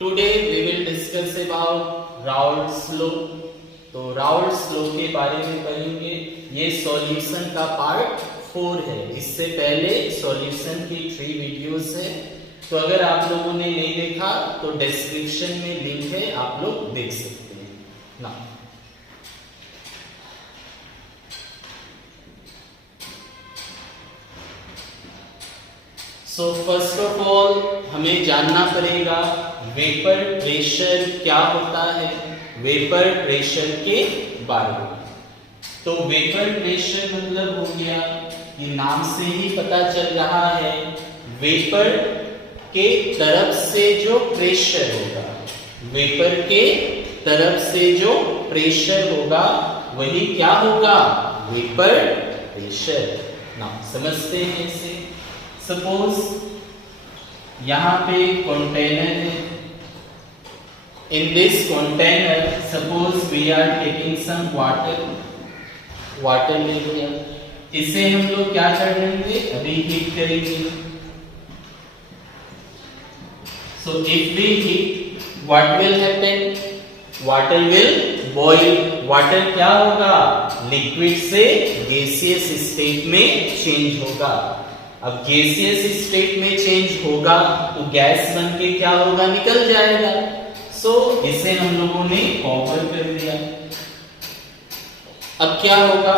Today we will discuss about Raoult's law. तो Raoult's law के बारे में पढ़ेंगे। ये सॉल्यूशन का पार्ट 4 है। इससे पहले सॉल्यूशन की 3 वीडियोस है, तो अगर आप लोगों ने नहीं देखा तो डिस्क्रिप्शन में लिंक है, आप लोग देख सकते हैं ना। सो फर्स्ट ऑफ ऑल हमें जानना पड़ेगा वेपर प्रेशर क्या होता है, वेपर प्रेशर के बारे में। तो वेपर प्रेशर मतलब हो गया, ये नाम से ही पता चल रहा है, वेपर के तरफ से जो प्रेशर होगा, वेपर के तरफ से जो प्रेशर होगा वही क्या होगा, वेपर प्रेशर। ना समझते हैं इसे। सपोज यहां पे कंटेनर है। In this container suppose we are taking some water ले लिया। इसे हम लोग क्या करेंगे, अभी हीट करेंगे। So if we heat what will happen, water will boil. Water क्या होगा, लिक्विड से गैसियस स्टेट में चेंज होगा। अब गैसियस स्टेट में चेंज होगा तो गैस बन के क्या होगा, निकल जाएगा। सो इसे हम लोगों ने कवर कर दिया। अब क्या होगा,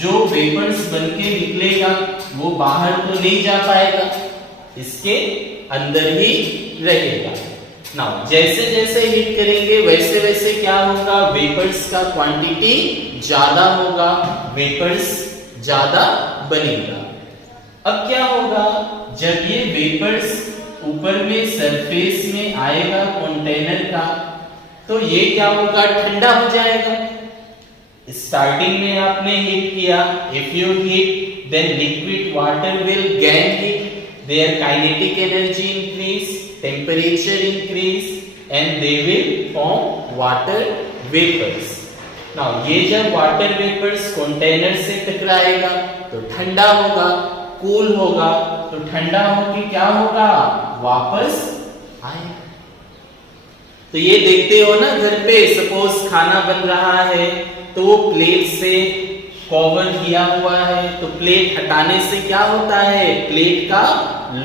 जो वेपर्स बन के निकलेगा वो बाहर तो नहीं जा पाएगा, इसके अंदर ही रहेगा। नाउ जैसे जैसे हीट करेंगे वैसे वैसे क्या होगा, वेपर्स का क्वांटिटी ज्यादा होगा, वेपर्स ज्यादा बनेगा। अब क्या होगा, जब ये वेपर्स ऊपर में सरफेस में आएगा कंटेनर का, तो ये क्या होगा, ठंडा हो जाएगा। स्टार्टिंग में आपने हीट किया, if you heat then liquid water will gain heat, their kinetic energy increase, temperature increase and they will form water vapours. Now ये जब वाटर वेपर्स कंटेनर से टकराएगा तो ठंडा होगा, कूल होगा, तो ठंडा होके क्या होगा, वापस आएगा। तो ये देखते हो ना, घर पे सपोज खाना बन रहा है तो वो प्लेट से कवर किया हुआ है, तो प्लेट हटाने से क्या होता है, प्लेट का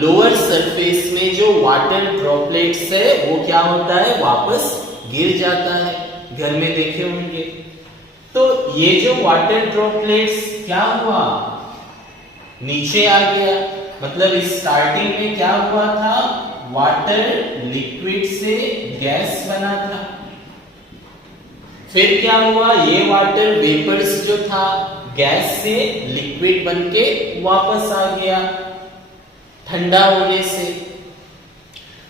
लोअर सरफेस में जो वाटर ड्रॉपलेट्स है वो क्या होता है, वापस गिर जाता है। घर में देखे होंगे। तो ये जो वाटर ड्रॉपलेट्स क्या हुआ, नीचे आ गया। मतलब स्टार्टिंग में क्या हुआ था, वाटर लिक्विड से गैस बना था। फिर क्या हुआ, ये वाटर वेपर्स जो था गैस से लिक्विड बनके वापस आ गया ठंडा होने से।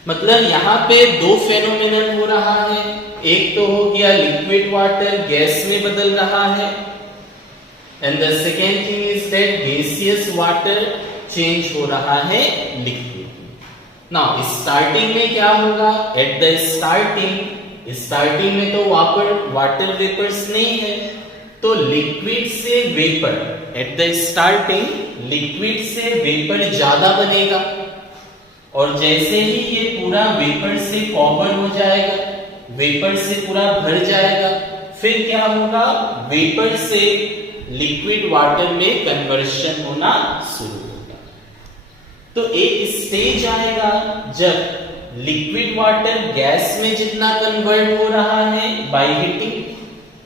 मतलब यहाँ पे 2 फेनोमेनन हो रहा है। एक तो हो गया लिक्विड वाटर गैस में बदल रहा है, and the second thing is that gaseous water change हो रहा है liquid। now starting में क्या होगा, at the starting में तो वाटर वेपर्स नहीं है, तो लिक्विड से vapour, at the starting liquid से वेपर ज्यादा बनेगा, और जैसे ही ये पूरा वेपर से कवर हो जाएगा, वेपर से पूरा भर जाएगा, फिर क्या होगा, वेपर से लिक्विड वाटर में कन्वर्शन होना शुरू होगा। तो एक स्टेज आएगा जब लिक्विड वाटर गैस में जितना कन्वर्ट हो रहा है बाय हीटिंग,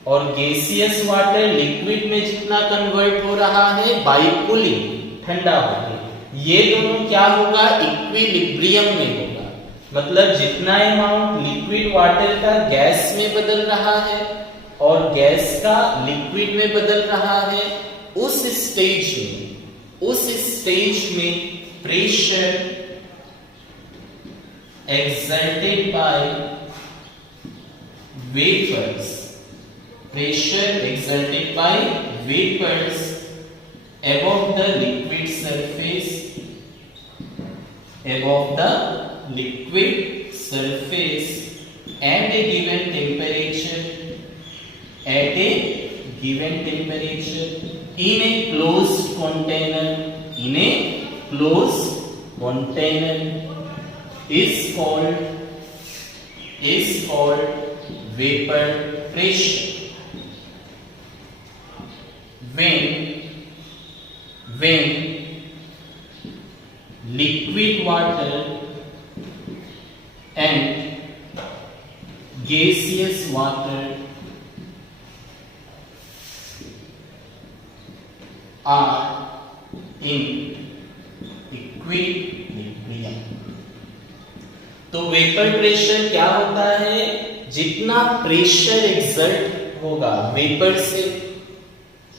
और गैसियस वाटर लिक्विड में जितना कन्वर्ट हो रहा है बाय कूलिंग, ठंडा होकर, ये दोनों क्या होगा, इक्विलिब्रियम में होगा। मतलब जितना अमाउंट लिक्विड वाटर का गैस में बदल रहा है और गैस का लिक्विड में बदल रहा है, उस स्टेज में pressure exerted by vapors, pressure exerted by vapors above the liquid surface, above the liquid surface at a given temperature, at a given temperature in a closed container, in a closed container is called is called vapor pressure. When liquid water and gaseous water are in equilibrium. तो vapour pressure क्या होता है? जितना pressure exert होगा vapour से,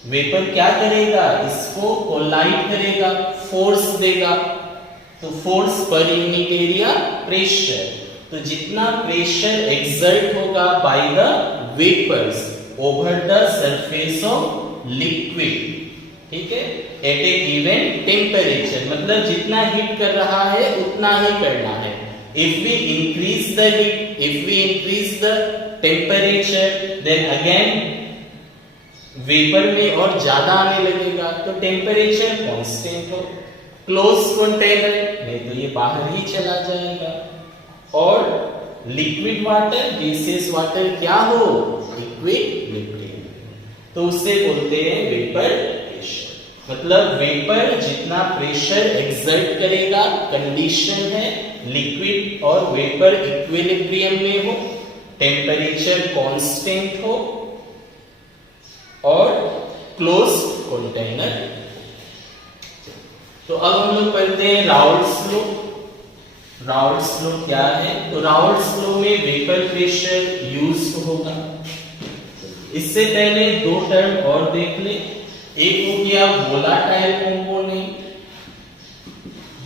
vapour क्या करेगा? इसको कोलाइड करेगा, फोर्स देगा। तो force per unit area pressure. तो जितना प्रेशर एक्सर्ट होगा by the vapours over the surface of liquid, ठीक है, एट ए गिवन टेम्परेचर, मतलब जितना हीट कर रहा है उतना ही करना है। If we increase the heat, if we increase the temperature, then again vapour में और ज्यादा आने लगेगा। तो टेम्परेचर कांस्टेंट हो, क्लोज कंटेनर, नहीं तो ये बाहर ही चला जाएगा। और लिक्विड वाटर, गैसियस वाटर क्या हो? इक्विलिब्रियम। तो उसे बोलते हैं वेपर प्रेशर। मतलब वेपर जितना प्रेशर एक्सर्ट करेगा, कंडीशन है लिक्विड और वेपर इक्विलिब्रियम में हो, टेम्परेचर कांस्टेंट हो और क्लोज कंटेनर। तो अब हम लोग पढ़ते हैं राउल्ट्स लॉ। राउल्ट्स लॉ क्या है? तो राउल्ट्स लॉ में वेपर प्रेशर यूज होगा। इससे पहले दो टर्म और देख ले। एक हो गया वोलाटाइल कंपोनेंट,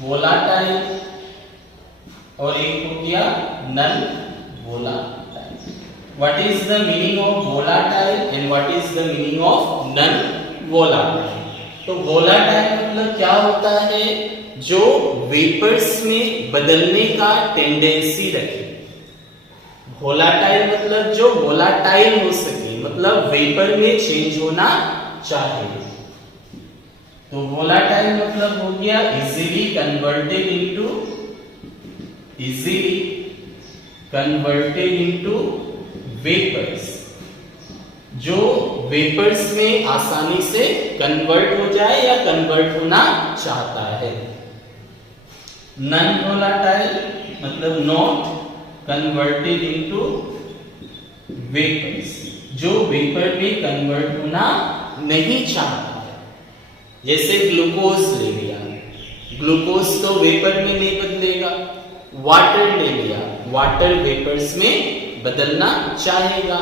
वोलाटाइल, और एक हो गया non volatile. What is the meaning of volatile and what is the meaning of non-volatile? तो volatile मतलब क्या होता है? जो वेपर्स में बदलने का टेंडेंसी रखे। volatile मतलब जो volatile हो सके, मतलब वेपर में चेंज होना चाहे। तो volatile मतलब हो गया easily converted into वेपर्स, जो वेपर्स में आसानी से कन्वर्ट हो जाए या कन्वर्ट होना चाहता है। नॉन वोलाटाइल मतलब नॉट कन्वर्टेड इनटू वेपर्स, जो वेपर में कन्वर्ट होना नहीं चाहता है। जैसे ग्लूकोज ले लिया, ग्लूकोज तो वेपर में नहीं बदलेगा। वाटर ले लिया, वाटर वेपर्स में बदलना चाहेगा।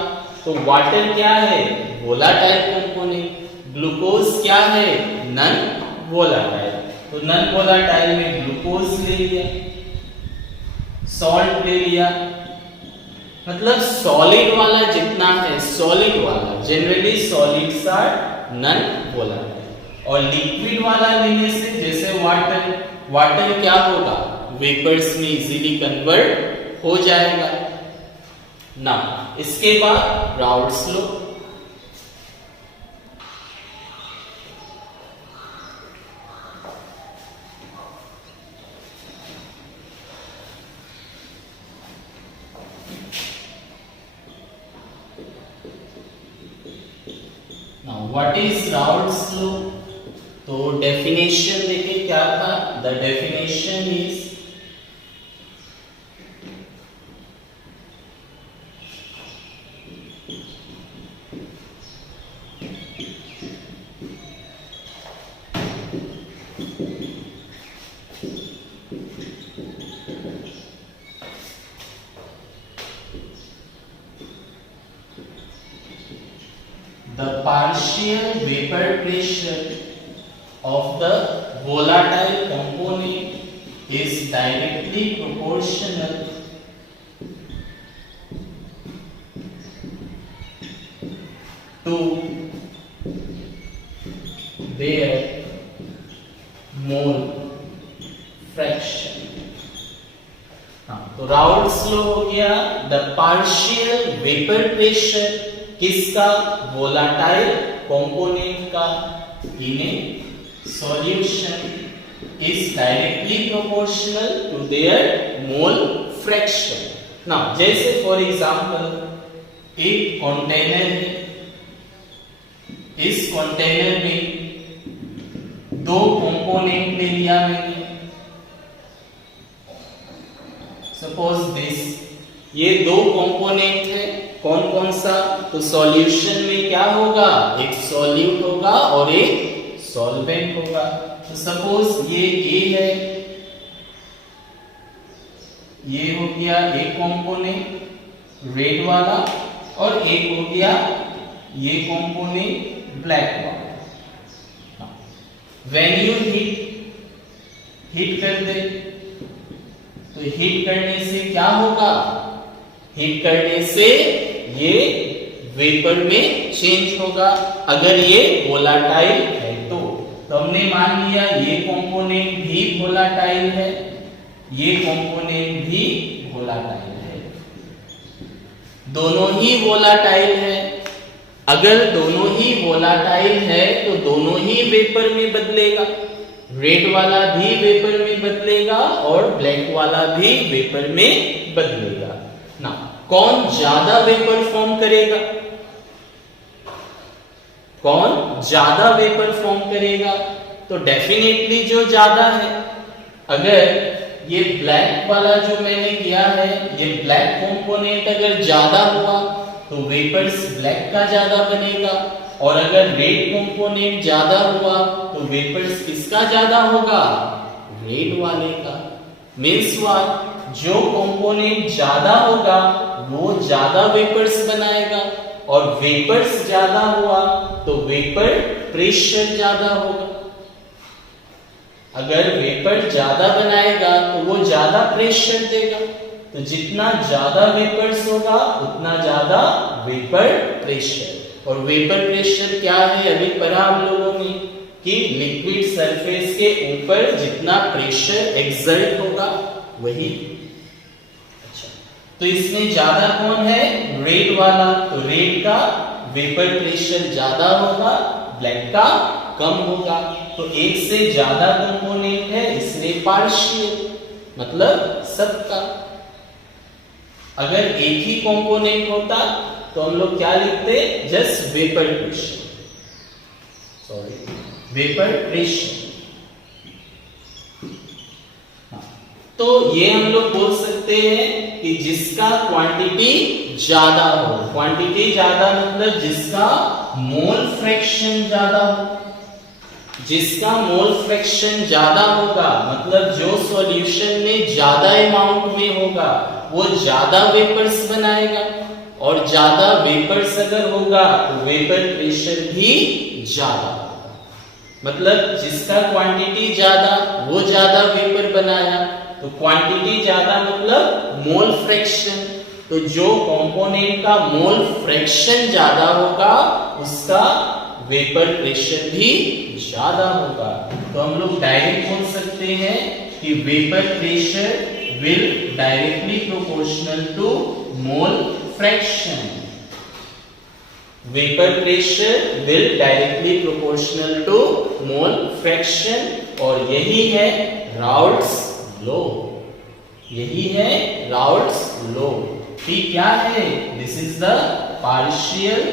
तो वाटर क्या है? Volatile component. ग्लूकोज क्या है? Non volatile. तो नॉन वोलाटाइल में ग्लूकोज ले लिया, सॉल्ट ले लिया, मतलब सॉलिड वाला जितना है, सॉलिड वाला, generally solids are non volatile. और लिक्विड वाला लेने से, जैसे वाटर, वाटर क्या होगा? वेपर्स में इजीली कन्वर्ट हो जाएगा ना। इसके बाद Raoult's law. Now what is Raoult's law? तो डेफिनेशन देखिए क्या था। The definition is the partial vapor pressure of the volatile component is directly proportional to their mole fraction। तो राउल्ट्स लॉ हो गया, द पार्शियल वेपर प्रेशर किसका? Volatile component का in a solution is directly proportional to their mole fraction. Now जैसे for example एक container है, इस container में दो कंपोनेंट ले लिया मैंने, सपोज दिस, ये दो कंपोनेंट है, कौन कौन सा, तो सॉल्यूशन में क्या होगा, एक सॉल्यूट होगा और एक सॉल्वेंट होगा। तो सपोज ये ए है, ये हो गया एक कंपोनेंट रेड वाला और एक हो गया ये कंपोनेंट ब्लैक वाला। व्हेन यू हीट कर दे, तो हीट करने से क्या होगा, हीट करने से ये वेपर में चेंज होगा। अगर ये वोलाटाइल है तो हमने मान लिया ये कंपोनेंट भी वोलाटाइल है, ये कंपोनेंट भी वोलाटाइल है, दोनों ही वोलाटाइल है। अगर दोनों ही वोलाटाइल है तो दोनों ही वेपर में बदलेगा, रेड वाला भी वेपर में बदलेगा और ब्लैक वाला भी वेपर में बदलेगा ना। कौन ज्यादा वेपर फॉर्म करेगा, कौन ज्यादा वेपर फॉर्म करेगा, तो डेफिनेटली जो ज्यादा है। अगर ये ब्लैक वाला जो मैंने किया है, ये ब्लैक कंपोनेंट अगर ज्यादा हुआ तो वेपर्स ब्लैक का ज्यादा बनेगा, और अगर रेड कंपोनेंट ज्यादा हुआ तो वेपर्स किसका ज्यादा होगा, रेड वाले का। मींस व्हाट, जो कंपोनेंट ज्यादा होगा वो ज्यादा वेपर्स बनाएगा, और वेपर्स ज्यादा हुआ तो वेपर प्रेशर ज्यादा होगा। अगर वेपर ज्यादा बनाएगा तो वो ज्यादा प्रेशर देगा, तो जितना ज्यादा वेपर्स होगा उतना ज्यादा वेपर प्रेशर। और वेपर प्रेशर क्या है, अभी पढ़ा हम लोगों ने कि लिक्विड सरफेस के ऊपर जितना प्रेशर एक्सर्ट होगा वही। अच्छा, तो इसमें ज्यादा कौन है, रेड वाला, तो रेड का वेपर प्रेशर ज्यादा होगा, ब्लैक का कम होगा। तो एक से ज्यादा कंपोनेंट है इसलिए पार्शियल, मतलब सबका। अगर एक ही कंपोनेंट होता तो हम लोग क्या लिखते, just vapour pressure, sorry vapour pressure. तो ये हम लोग बोल सकते हैं कि जिसका क्वांटिटी ज्यादा हो, क्वांटिटी ज्यादा मतलब जिसका मोल फ्रैक्शन ज्यादा हो, जिसका मोल फ्रैक्शन ज्यादा होगा मतलब जो सॉल्यूशन में ज्यादा अमाउंट में होगा वो ज्यादा वेपर्स बनाएगा, और ज्यादा वेपर्स अगर होगा तो वेपर प्रेशर भी ज्यादा होगा। मतलब जिसका क्वांटिटी ज्यादा वो ज्यादा वेपर बनाया, तो क्वांटिटी ज्यादा मतलब मोल फ्रैक्शन, तो जो कंपोनेंट का मोल फ्रैक्शन ज्यादा होगा उसका वेपर प्रेशर भी ज्यादा होगा। तो हम लोग डायरेक्ट बोल सकते हैं कि vapour pressure will directly proportional to mole fraction. Vapor pressure will directly proportional to mole fraction, और यही है राउल्ट्स लॉ, यही है राउल्ट्स लॉ। ठीक क्या है, this is the partial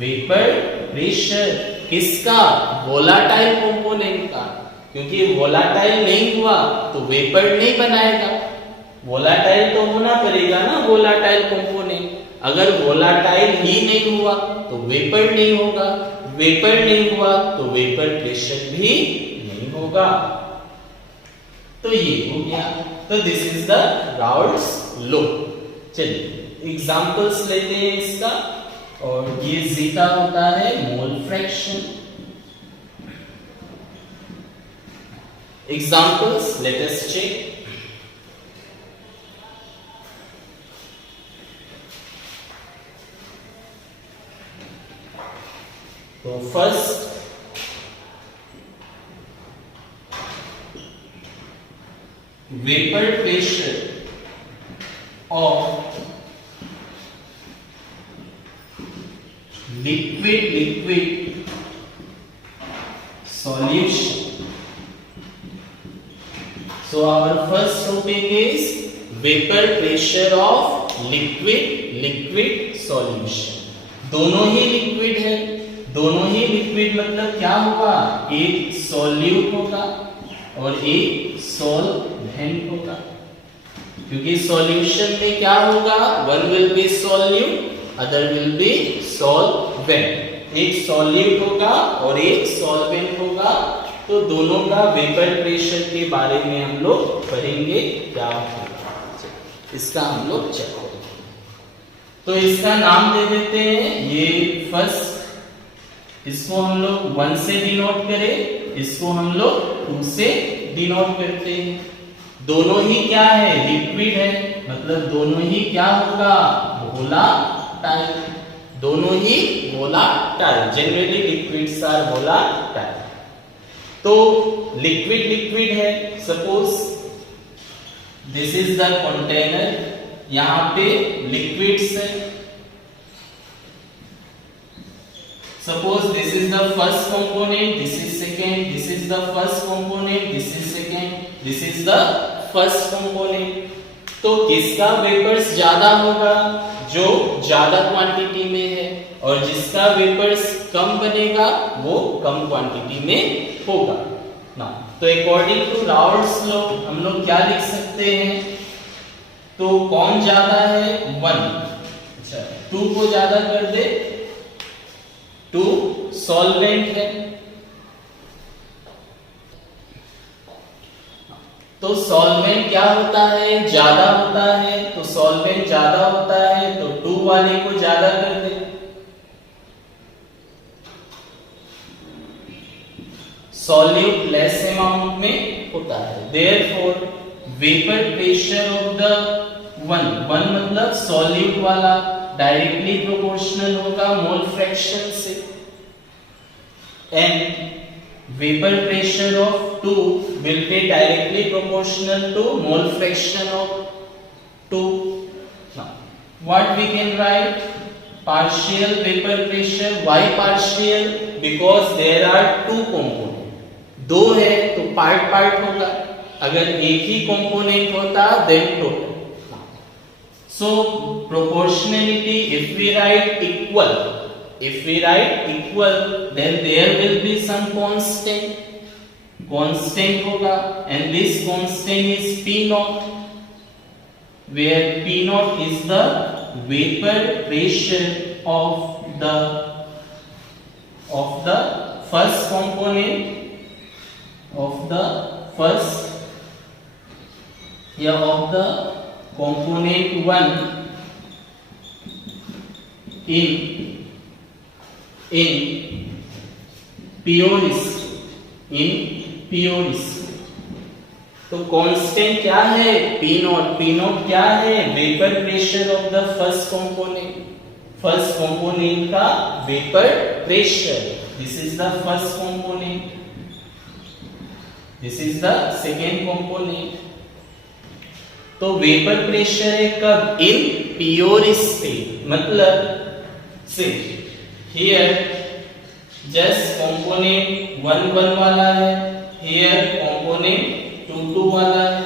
vapour pressure, किसका, वोलाटाइल कंपोनेंट का, क्योंकि वोलाटाइल नहीं हुआ तो वेपर नहीं बनाएगा, वोलाटाइल तो होना पड़ेगा ना वोलाटाइल कंपोनेंट। अगर वोलाटाइल ही नहीं हुआ तो वेपर नहीं होगा, वेपर नहीं हुआ तो वेपर प्रेशर भी नहीं होगा। तो ये हो गया, तो this is the Raoult's law. चलिए एग्जांपल्स लेते हैं इसका, और ये जीटा होता है mole fraction. Examples let us check. तो first, vapour pressure of liquid solution. So our first topic is vapor pressure of liquid liquid solution. दोनों ही लिक्विड है, दोनों ही लिक्विड मतलब क्या होगा, एक सॉल्यूट होगा और एक सॉल्वेंट होगा, क्योंकि सॉल्यूशन में क्या होगा, one will be solute other will be solvent. एक सॉल्यूट होगा और एक सॉल्वेंट होगा, तो दोनों का वेपर प्रेशर के बारे में हम लोग पढ़ेंगे क्या होगा, इसका हम लोग चेक करेंगे। तो इसका नाम दे देते हैं, ये फर्स्ट, इसको हम लोग 1 से डिनोट करें, इसको हम लोग 2 से डिनोट करते हैं। दोनों ही क्या है, लिक्विड है, मतलब दोनों ही क्या होगा, वोलाटाइल, दोनों ही volatile. Generally liquids are volatile. तो लिक्विड लिक्विड है, suppose this is the container, यहां पे लिक्विड्स है। Suppose this is the first component, this is second, this is the first component, this is second, this is the first component. तो किसका vapours ज्यादा होगा, जो ज्यादा क्वांटिटी में है, और जिसका वेपर्स कम बनेगा वो कम क्वांटिटी में होगा ना। तो अकॉर्डिंग टू राउल्ट्स लॉ हम लोग क्या लिख सकते हैं, तो कौन ज्यादा है, 1, अच्छा 2 को ज्यादा कर दे, 2 सॉल्वेंट है, तो सॉल्वेंट क्या होता है, ज्यादा होता है, तो सॉल्वेंट ज्यादा होता है, तो 2 वाले को ज्यादा कर दे। सॉल्यूट लेस अमाउंट में होता है, therefore vapour pressure of the one मतलब सॉल्यूट वाला डायरेक्टली प्रोपोर्शनल होगा मोल फ्रैक्शन से, and vapour pressure of 2 will be directly proportional to mole fraction of 2. Now what we can write, partial vapor pressure. Why partial? Because there are 2 component, 2 है तो part part होगा, अगर एक ही component होता then total. So proportionality, if we write equal, then there will be some constant होगा, and this constant is P naught, where P naught is the vapor pressure of the first component, of the component 1 in purus. तो constant क्या है, P naught क्या है, vapour pressure of the first component का vapour pressure. This is the first component, this is the second component. तो vapour pressure है कब, इन pure state, मतलब से हियर जस्ट कंपोनेंट 1 वाला है, हियर कंपोनेंट 2 वाला है।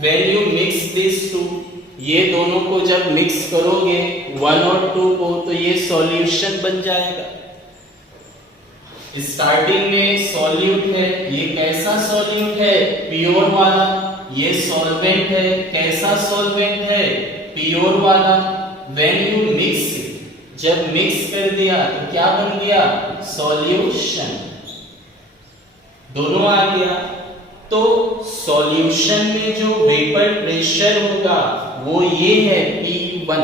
व्हेन यू मिक्स दिस 2, ये दोनों को जब मिक्स करोगे 1 और 2 को, तो ये सॉल्यूशन बन जाएगा। स्टार्टिंग में सॉल्यूट है, ये कैसा सॉल्यूट है, प्योर वाला। ये सॉल्वेंट है, कैसा सॉल्वेंट है, प्योर वाला। व्हेन यू मिक्स, जब मिक्स कर दिया तो क्या बन गया, सॉल्यूशन, दोनों आ गया। तो सॉल्यूशन में जो वेपर प्रेशर होगा वो ये है P1।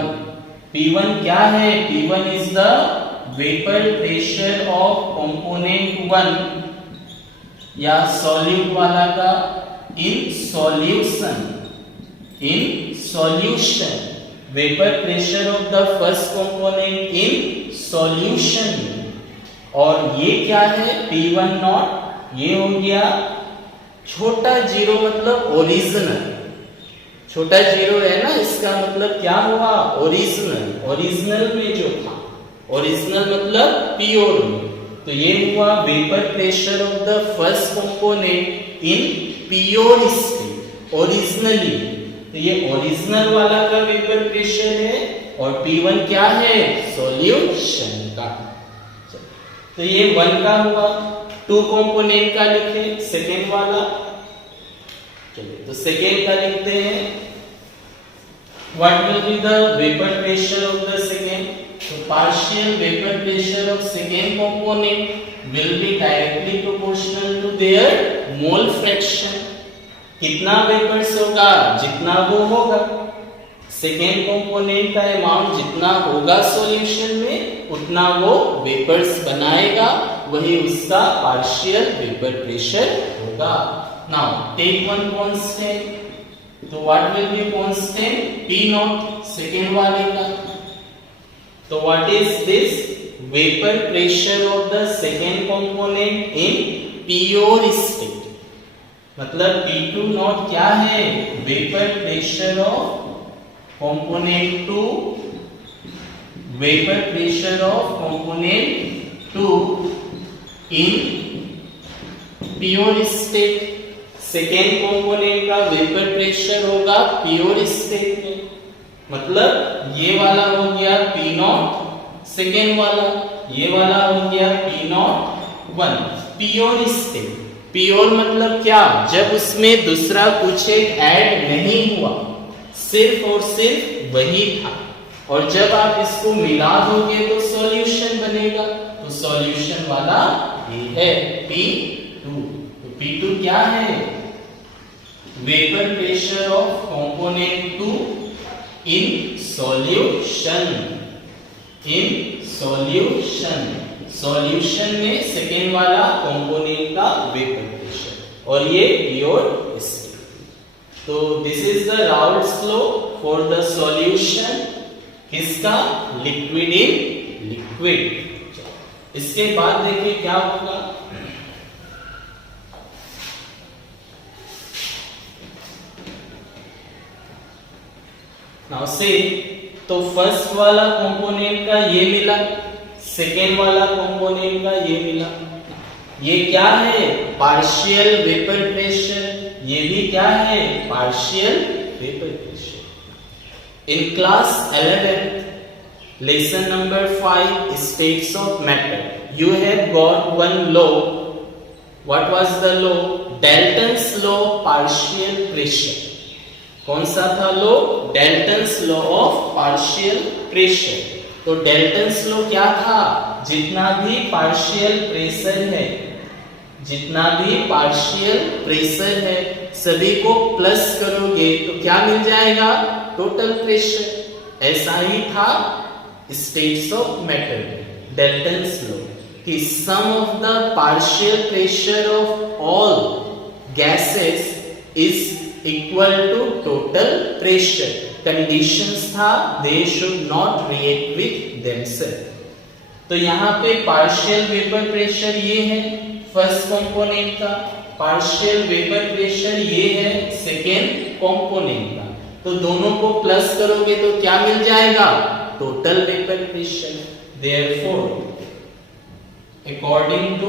P1 क्या है, P1 is the vapour pressure of component 1 या सॉल्यूट वाला का in solution, vapour pressure of the first component in solution. और ये क्या है, P1 नॉट, ये हो गया छोटा जीरो, मतलब ओरिजिनल। छोटा जीरो है ना, इसका मतलब क्या हुआ, ओरिजिनल में जो था, ओरिजिनल मतलब प्योर में। तो ये हुआ vapour pressure of the first component in pure state, originally. तो ये ओरिजिनल वाला का वेपर प्रेशर है, और P1 क्या है, सॉल्यूशन का। तो ये 1 का हुआ। 2 कंपोनेंट का लिखे, सेकेंड वाला। चलिए तो सेकेंड का लिखते हैं। What will be the vapour pressure of the second? तो partial vapour pressure of second component will be directly proportional to their mole fraction. कितना वेपर्स होगा, जितना वो होगा, सेकेंड कंपोनेंट का अमाउंट जितना होगा सॉल्यूशन में, उतना वो वेपर्स बनाएगा, वही उसका पार्शियल वेपर प्रेशर होगा। Now take one constant. तो what will be constant? P naught, second वाले का। तो what is this? Vapour pressure of the second component in pure state. मतलब P2 नॉट क्या है? Vapour pressure of component 2, vapour pressure of component 2 in pure state. Second component का vapour pressure होगा pure state में। मतलब ये वाला हो गया P नॉट, सेकेंड वाला ये वाला हो गया P not 1, pure state. Pure मतलब क्या? जब उसमें दूसरा कुछ एक ऐड नहीं हुआ, सिर्फ और सिर्फ वही था। और जब आप इसको मिला दोगे तो सॉल्यूशन बनेगा। तो सॉल्यूशन वाला ये है P2। तो P2 क्या है? Vapour pressure of component 2 in solution. In solution, solution में सेकेंड वाला कंपोनेंट का वेपर प्रेशर, और ये प्योर स्टेट। तो this is the Raoult's law for the solution किसका? Liquid in liquid. इसके बाद देखिए क्या होगा। नाउ से तो फर्स्ट वाला कंपोनेंट का ये मिला, सेकेंड वाला कंपोनेंट का ये मिला। ये क्या है? Partial vapour pressure. ये भी क्या है? Partial vapour pressure. In class 11 lesson number 5 states of matter, you have got one law. What was the law? Dalton's law partial pressure. कौन सा था law? Dalton's law of partial pressure. तो Dalton's law क्या था? जितना भी partial pressure है, जितना भी पार्शियल प्रेशर है, सभी को प्लस करोगे तो क्या मिल जाएगा? Total pressure. ऐसा ही था स्टेट्स ऑफ मैटर में Dalton's law कि sum of the partial pressure of all gases is equal to total pressure. Conditions था they should not react with themselves. तो यहाँ पे पार्शियल वेपर प्रेशर ये है फर्स्ट कंपोनेंट का, पार्शियल वेपर प्रेशर ये है सेकेंड कंपोनेंट का। तो दोनों को प्लस करोगे तो क्या मिल जाएगा? Total vapour pressure. Therefore according to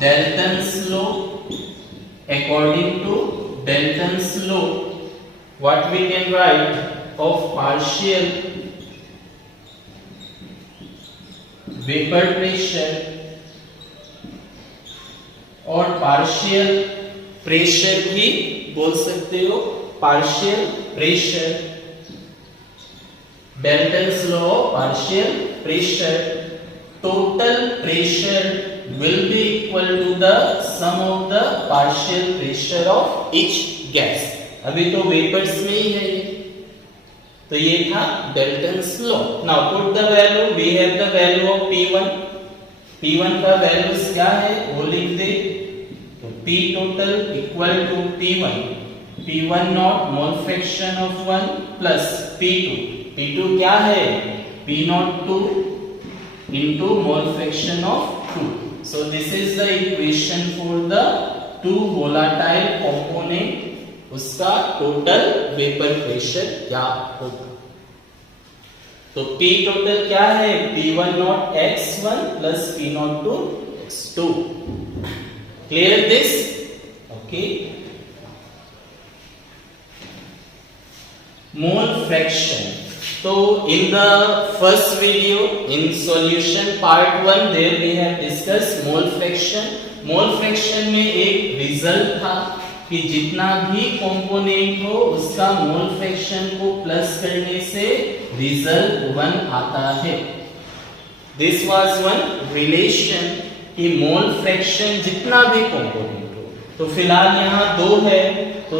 Dalton's law, according to Dalton's law, what we can write of partial vapor pressure और पार्शियल प्रेशर भी बोल सकते हो, partial pressure. Dalton's law partial pressure, total pressure will be equal to the sum of the partial pressure of each gas. अभी तो vapours में ही है ये, तो ये था Dalton's law. Now put the value. We have the value of P1. P1 का values क्या है वो लिख दे। तो P total equal to P1. P1 not mole fraction of 1 plus P2. P2 क्या है? P naught 2 into mole fraction of 2. So this is the equation for the two volatile component. उसका total vapour pressure क्या होगा? तो P total क्या है? P1 naught x1 plus P naught 2 x2. Clear this? Okay. mole fraction. So in the first video in solution part 1 there we have discussed mole fraction. Mole fraction में एक result था कि जितना भी component हो उसका मोल फ्रैक्शन को plus करने से रिजल्ट 1 आता है. दिस वाज वन रिलेशन कि मोल फ्रैक्शन जितना भी कंपोनेंट हो. तो फिलहाल यहाँ 2 है तो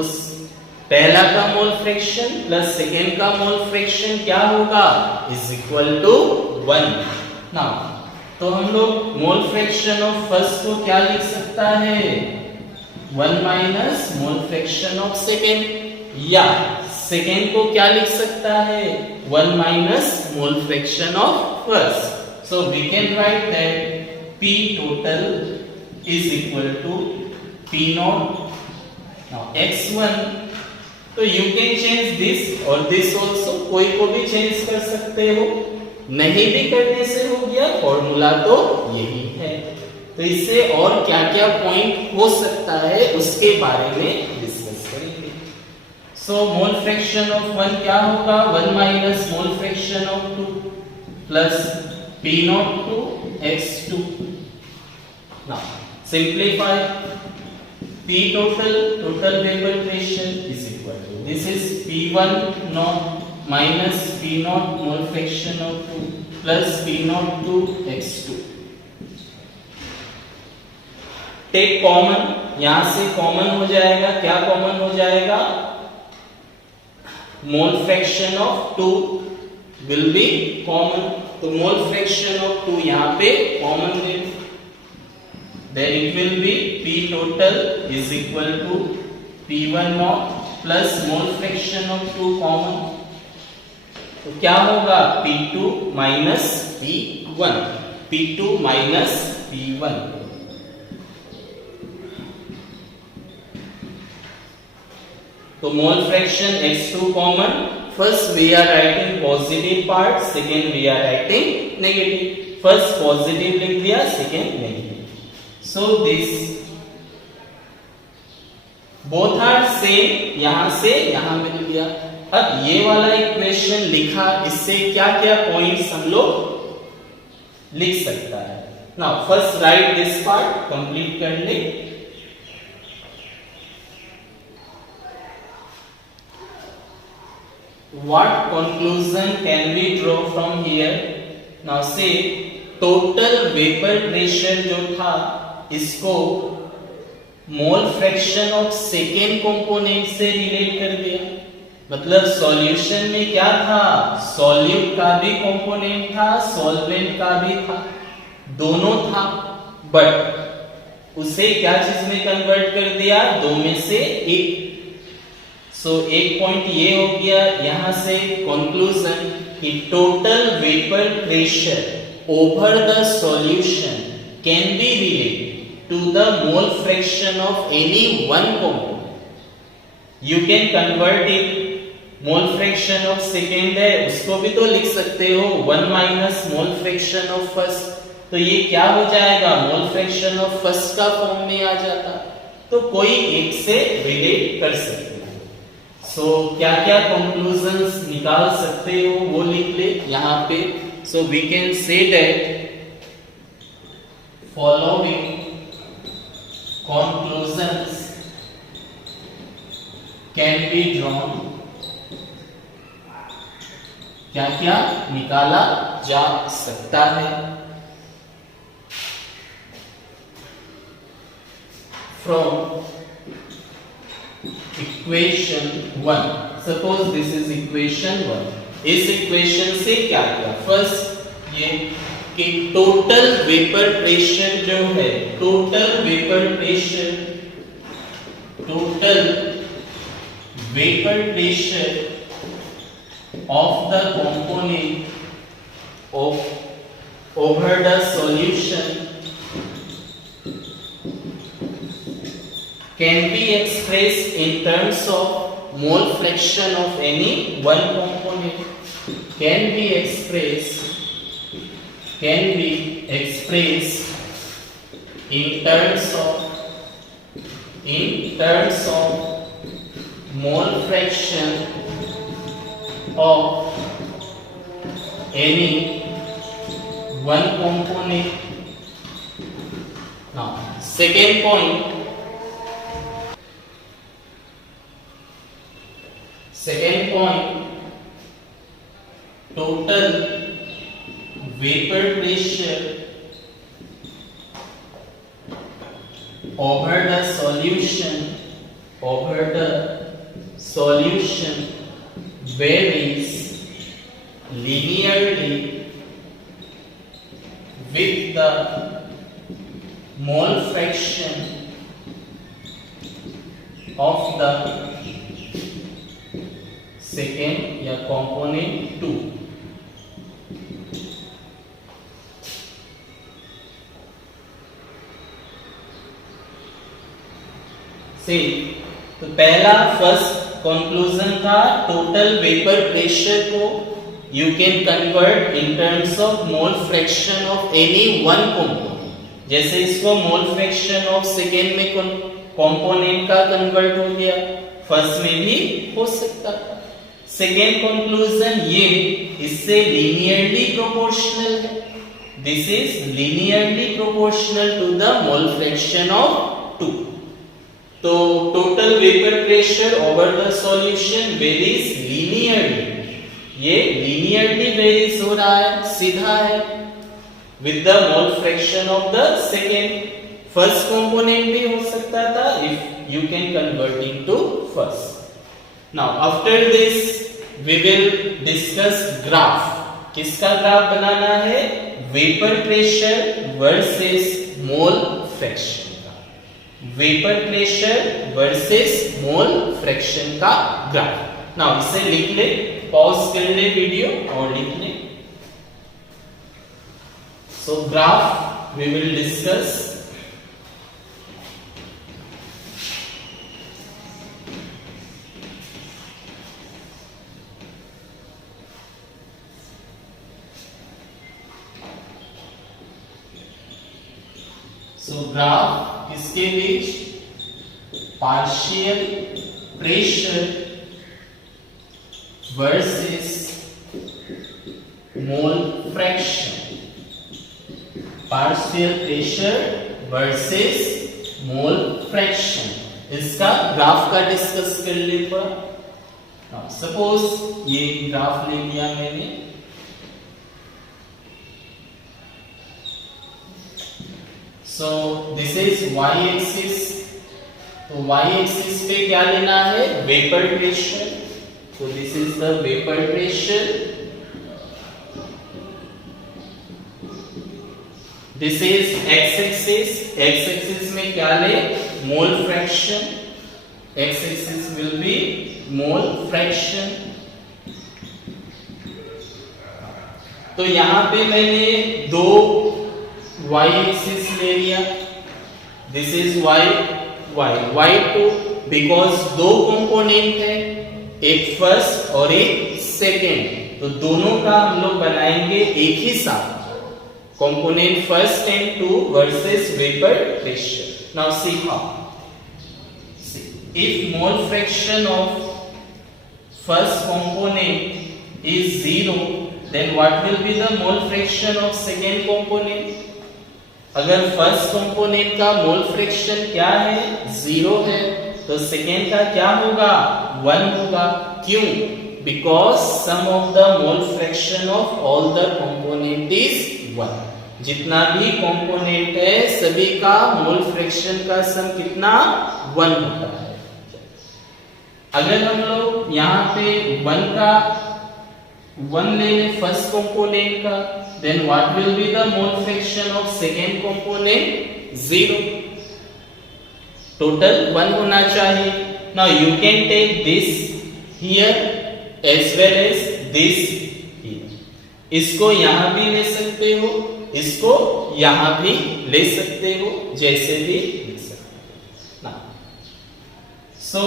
पहला का मोल फ्रैक्शन प्लस सेकेंड का मोल फ्रैक्शन क्या होगा इज इक्वल टू 1. नाउ तो हम लोग मोल फ्रैक्शन ऑफ फर्स्ट को क्या लिख सकता है 1 minus mole fraction of second, या सेकेंड को क्या लिख सकता है 1 minus mole fraction of first. So we can write that P total is equal to P naught. Now x1, तो यू कैन चेंज दिस और दिस ऑल्सो, कोई को भी चेंज कर सकते हो, नहीं भी करने से हो गया. फॉर्मूला तो यही है. तो इससे और क्या क्या पॉइंट हो सकता है उसके बारे में डिस्कस करेंगे. सो मोल फ्रैक्शन ऑफ 1 क्या होगा 1 minus mole fraction of 2 plus P naught to x2. Now simplify. P total vapor pressure is equal to, this is P1 naught minus P naught mole fraction of 2 plus P naught to x2. Take common, यहां से common हो जाएगा, क्या common हो जाएगा mole fraction of 2 will be common. तो mole fraction of 2 यहां पे कॉमन ले, then it will be P total is equal to P1 naught plus mole fraction of 2 common. तो क्या होगा P2 minus P1, P2 minus P1. तो mole fraction x2 common. First we are writing positive part, second we are writing negative. First positive लिख दिया, second negative. So this both are same, यहां से यहां मिल गया. अब ये वाला इक्वेशन लिखा, इससे क्या क्या पॉइंट्स हम लोग लिख सकता है. Now first right this part, complete कर ले. What conclusion can we draw from here? Now say total vapor pressure जो था इसको मोल फ्रैक्शन ऑफ सेकेंड कंपोनेंट से रिलेट कर दिया. मतलब सॉल्यूशन में क्या था, सॉल्यूट का भी कंपोनेंट था, सॉल्वेंट का भी था, दोनों था, बट उसे क्या चीज में कन्वर्ट कर दिया, दो में से एक. सो एक पॉइंट ये हो गया यहां से कंक्लूजन कि total vapour pressure over the solution can be related to the mole fraction of any one component. You can convert it. mole fraction of second है उसको भी तो लिख सकते हो 1 minus mole fraction of first. तो ये क्या हो जाएगा mole fraction of first का फॉर्म में आ जाता. तो कोई एक से रिलेट कर सकते हो. सो क्या क्या कंक्लूजन्स निकाल सकते हो वो लिख ले यहाँ पे. So we can say that following conclusions can be drawn. क्या क्या निकाला जा सकता है. From equation 1, suppose this is equation 1. इस इक्वेशन से क्या किया, फर्स्ट ये कि टोटल वेपर प्रेशर जो है, total vapour pressure of the component of over the solution can be expressed in terms of mole fraction of any one component. Can be expressed in terms of mole fraction of any one component. Now, second point. Total vapor pressure over the solution varies linearly with the mole fraction of the second या component 2. तो पहला first conclusion था total vapour pressure को you can convert in terms of mole fraction of any one component. जैसे इसको मोल fraction of second में component का convert हो गया, फर्स्ट में भी हो सकता था. सेकेंड कंक्लूजन ये इससे लीनियरली प्रोपोर्शनल है. This is linearly proportional to the mole fraction of 2. तो total vapour pressure over the solution varies linearly. ये लीनियरली वेरीज हो रहा है, सीधा है, with the mole fraction of the second. First component भी हो सकता था if you can convert into first. Now after this we will discuss graph. किसका ग्राफ बनाना है? Vapour pressure versus mole fraction. Vapour pressure versus mole fraction का graph. Now इसे लिख ले, पॉज कर ले वीडियो और लिख ले. So graph we will discuss. So graph किसके बीच? Partial pressure versus mole fraction. Partial pressure versus mole fraction, इसका ग्राफ का डिस्कस कर ले थोड़ा. सपोज ये ग्राफ ले लिया मैंने. So this is y axis. तो y axis पे क्या लेना है? Vapour pressure. So this is the vapor pressure. This is x axis. X axis में क्या ले? Mole fraction. X axis will be mole fraction. तो यहां पे मैंने दो y axis ले लिया. This is y. y2 because दो कंपोनेंट है, एक फर्स्ट और एक सेकेंड, तो दोनों का हम लोग बनाएंगे एक ही साथ. Component first and 2 versus vapour pressure. Now see how. If mole fraction of first component is 0, then what will be the mole fraction of second component? अगर फर्स्ट कंपोनेंट का मोल फ्रैक्शन क्या है? 0 है, तो सेकेंड का क्या होगा? 1 होगा. क्यों? Because sum of the mole fraction of all the component is 1. जितना भी कंपोनेंट है सभी का मोल फ्रैक्शन का सम कितना? 1 होता है. अगर हम लोग यहाँ पे 1 ले ले फर्स्ट कंपोनेंट का, then what will be the mole fraction of second component? 0. Total 1 होना चाहिए. Now you can take this here as well as this here. इसको यहां भी ले सकते हो, इसको यहां भी ले सकते हो, जैसे भी ले सकते हो. Now, so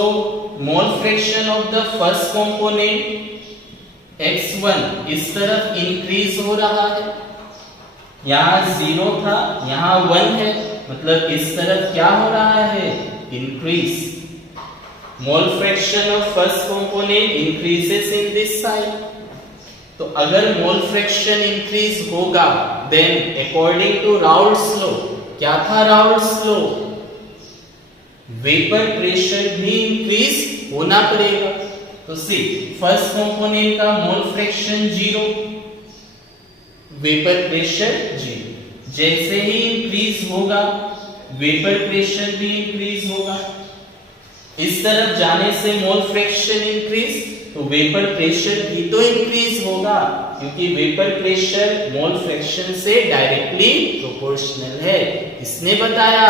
mole fraction of the first component x1 इस तरफ इंक्रीज हो रहा है. यहां 0 था, यहां 1 है, मतलब इस तरफ क्या हो रहा है? Increase. Mole fraction of first component increases in this side. तो अगर मोल फ्रैक्शन इंक्रीज होगा then according to Raoult's law, क्या था राउल्ट्स लॉ, वेपर प्रेशर भी इंक्रीज होना पड़ेगा। तो सी फर्स्ट कंपोनेंट का मोल फ्रैक्शन 0, वेपर प्रेशर 0, जैसे ही इंक्रीज होगा वेपर प्रेशर भी इंक्रीज होगा। इस तरफ जाने से मोल फ्रैक्शन इंक्रीज, तो वेपर प्रेशर भी तो इंक्रीज होगा, क्योंकि वेपर प्रेशर मोल फ्रैक्शन से डायरेक्टली प्रोपोर्शनल है। किसने बताया?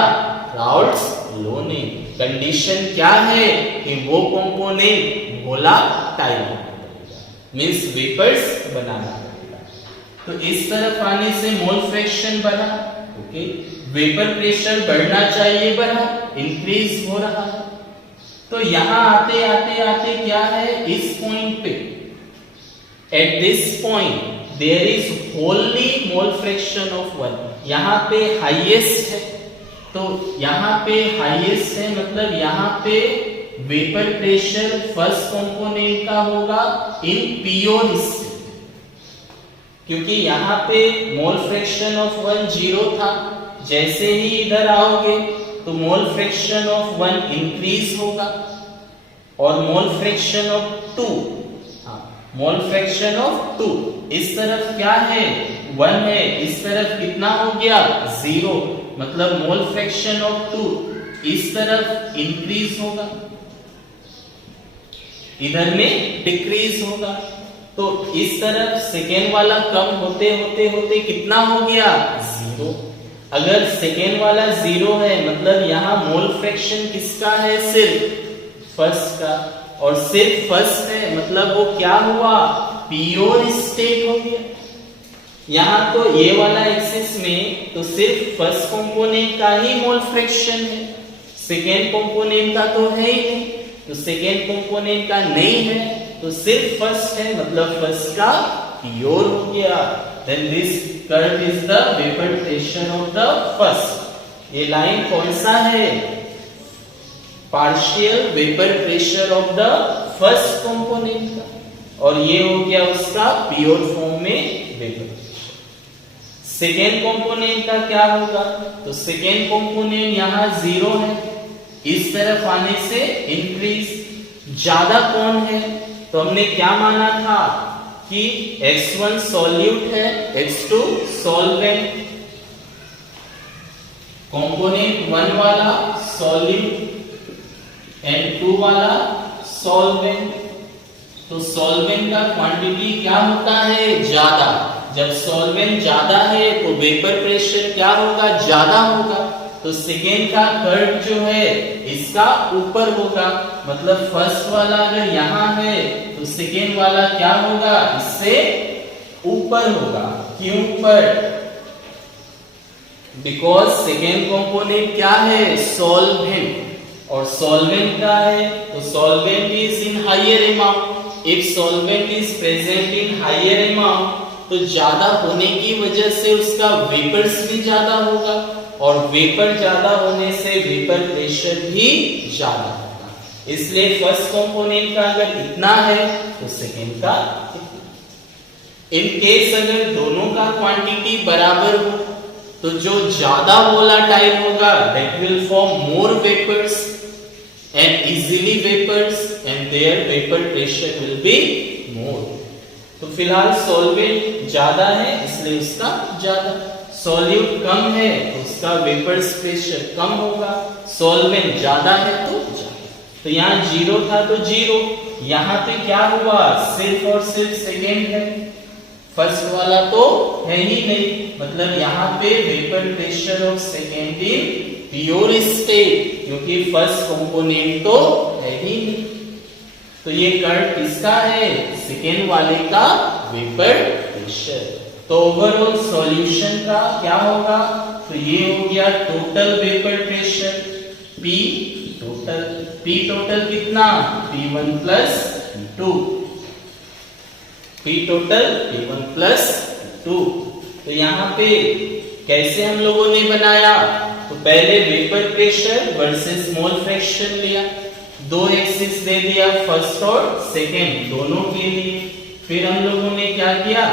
राउल्ट्स लॉ ने। कंडीशन क्या है कि वो कंपोनेंट वोलाटाइल होना पड़ेगा, मींस वेपर्स बनाना पड़ेगा। तो इस तरफ आने से मोल फ्रैक्शन बढ़ा, ओके, वेपर प्रेशर बढ़ना चाहिए, बढ़ा, इंक्रीज हो रहा है। तो यहां आते आते आते क्या है, इस पॉइंट पे, at this point there is only mole fraction of 1। यहां पे हाईएस्ट है, तो यहां पे हाईएस्ट है मतलब यहां पे वेपर प्रेशर फर्स्ट कंपोनेंट का होगा इन प्योर स्टेट, क्योंकि यहां पे मोल फ्रैक्शन ऑफ 1 0 था। जैसे ही इधर आओगे तो मोल फ्रैक्शन ऑफ 1 इंक्रीज होगा और मोल fraction of 2, mole fraction of 2 इस तरफ क्या है 1 है, इस तरफ कितना हो गया 0, मतलब मोल फ्रैक्शन ऑफ 2 इस तरफ इंक्रीज होगा, इधर में डिक्रीज होगा। तो इस तरफ सेकेंड वाला कम होते होते होते कितना हो गया 0। अगर सेकेंड वाला 0 है मतलब यहां मोल फ्रैक्शन किसका है, सिर्फ फर्स्ट का, और सिर्फ फर्स्ट है मतलब वो क्या हुआ, प्योर स्टेट हो गया। यहां तो ये वाला एक्सिस में तो सिर्फ फर्स्ट कंपोनेंट का ही मोल फ्रैक्शन है, सेकेंड कंपोनेंट का तो है ही नहीं। तो सेकेंड कंपोनेंट का नहीं है तो सिर्फ फर्स्ट है मतलब फर्स्ट का प्योर हो गया। Then this curve is the vapour pressure of the first. ये लाइन कौन सा है, partial vapour pressure of the first component का, और ये हो गया उसका प्योर फॉर्म में वेपर प्रेशर। सेकेंड कंपोनेंट का क्या होगा, तो सेकेंड कंपोनेंट यहां 0 है, इस तरफ आने से इंक्रीज। ज्यादा कौन है, तो हमने क्या माना था कि x1 सॉल्यूट है, x2 सॉल्वेंट, कंपोनेंट 1 वाला सॉल्यूट एंड 2 वाला सॉल्वेंट। तो सॉल्वेंट का क्वांटिटी क्या होता है, ज्यादा। जब सॉल्वेंट ज्यादा है तो वेपर प्रेशर क्या होगा, ज्यादा होगा। तो सेकेंड का कर्व जो है इसका ऊपर होगा, मतलब फर्स्ट वाला अगर यहां है तो सेकेंड वाला क्या होगा, इससे ऊपर होगा। क्यों ऊपर, बिकॉज सेकेंड कंपोनेंट क्या है, सॉल्वेंट, और सॉल्वेंट का है तो solvent is in higher amount. If solvent is present in higher amount तो ज्यादा होने की वजह से उसका वेपर्स भी ज्यादा होगा, और वेपर ज्यादा होने से वेपर प्रेशर भी ज्यादा होगा। इसलिए फर्स्ट कंपोनेंट का अगर इतना है तो सेकेंड का इतना। इन केस अगर दोनों का क्वांटिटी बराबर हो तो जो ज्यादा वोलाटाइल होगा that will form more vapours and easily vapors and their vapor pressure will be more। तो फिलहाल सॉल्वेंट ज्यादा है इसलिए उसका ज्यादा, सॉल्यूट कम है तो उसका वेपर्स प्रेशर कम होगा, सॉल्वेंट ज्यादा है तो ज्यादा। तो यहाँ 0 था तो 0, यहाँ पे क्या हुआ, सिर्फ और सिर्फ सेकेंड है, फर्स्ट वाला तो है ही नहीं, मतलब यहाँ पे vapour pressure of second in pure state, क्योंकि फर्स्ट कंपोनेंट तो है ही नहीं। तो ये कर्व किसका है, सेकेंड वाले का वेपर प्रेशर। तो ओवरऑल सॉल्यूशन का क्या होगा, तो ये हो गया total vapour pressure P total. P total कितना, P1 plus P2, P total P1 plus P2। तो यहाँ पे कैसे हम लोगों ने बनाया, तो पहले vapour pressure versus mole fraction लिया, दो एक्सिस दे दिया, फर्स्ट और सेकेंड दोनों के लिए। फिर हम लोगों ने क्या किया,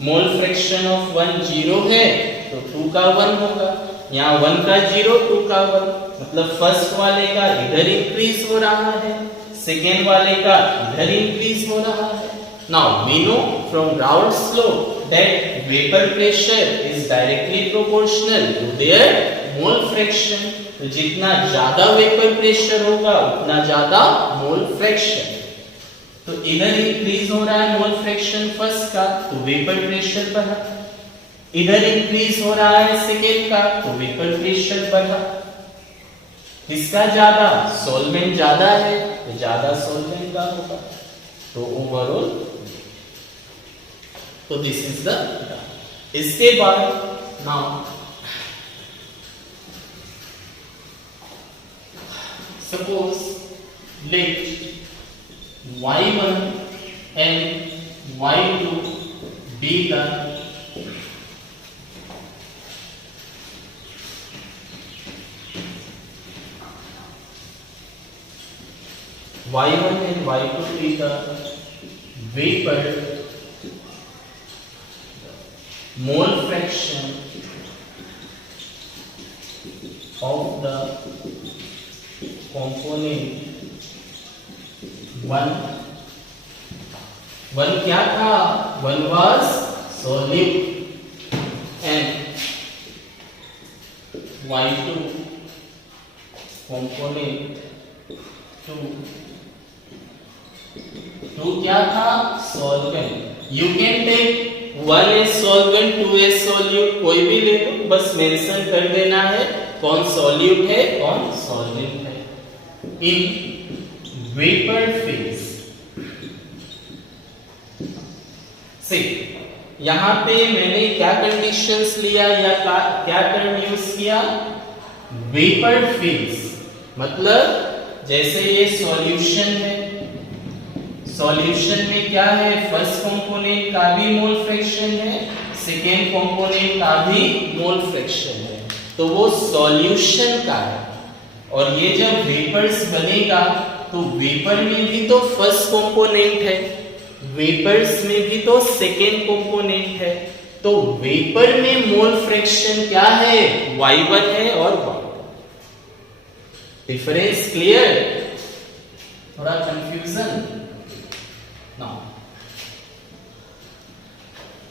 मोल फ्रैक्शन ऑफ 1 0 है तो 2 का 1 होगा, यहाँ 1 का 0 2 का 1, मतलब फर्स्ट वाले का इधर इंक्रीज हो रहा है, सेकेंड वाले का इधर इंक्रीज हो रहा है। Now we know from Raoult's law that vapour pressure is directly proportional to their mole fraction. तो जितना ज्यादा वेपर प्रेशर होगा उतना ज्यादा मोल फ्रैक्शन। तो इधर इंक्रीज हो रहा है मोल फ्रैक्शन फर्स्ट का तो वेपर प्रेशर बढ़ा, इधर इंक्रीज हो रहा है सेकेंड का तो वेपर प्रेशर बढ़ा। किसका ज्यादा, सॉल्वेंट ज्यादा है तो ज्यादा सॉल्वेंट का होगा, तो ओवरऑल। तो दिस इज द, इसके बाद now suppose let y1 and y2 be the y1 and y2 be the vapor mole fraction of the component 1 क्या था, 1 was solute and y2 component 2 क्या था, solvent। You can take 1 as solvent 2 as solute, कोई भी ले लो, बस mention कर देना है कौन solute है कौन solvent है। In vapor phase, see यहां पे मैंने क्या कंडीशंस लिया या क्या टर्म यूज किया, वेपर फेज। मतलब जैसे ये सॉल्यूशन है, सॉल्यूशन में क्या है, फर्स्ट कंपोनेंट का भी मोल फ्रैक्शन है, सेकेंड कंपोनेंट का भी मोल फ्रैक्शन है, तो वो सॉल्यूशन का है। और ये जब वेपर्स बनेगा तो वेपर में भी तो फर्स्ट कंपोनेंट है, वेपर्स में भी तो सेकेंड कंपोनेंट है, तो वेपर में मोल फ्रैक्शन क्या है, y1 है और y2। डिफरेंस क्लियर, थोड़ा confusion now.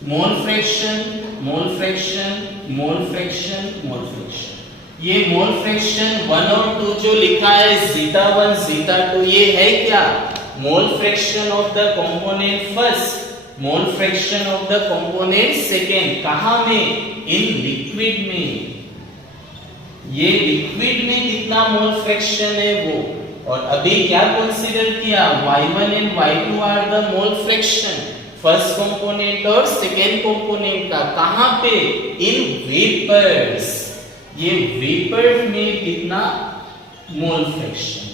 Mole fraction mole fraction mole fraction mole fraction, ये मोल फ्रैक्शन 1 और 2 जो लिखा है zeta 1 zeta 2, ये है क्या, मोल fraction of the component first, mole fraction of the component second. कहां में, इन लिक्विड में। ये लिक्विड में कितना मोल फ्रैक्शन है वो, और अभी क्या कंसीडर किया, y1 and y2 are the mole fraction, first component और सेकेंड कंपोनेंट का। कहां पे, इन वेपर्स। ये वेपर में कितना मोल फ्रैक्शन।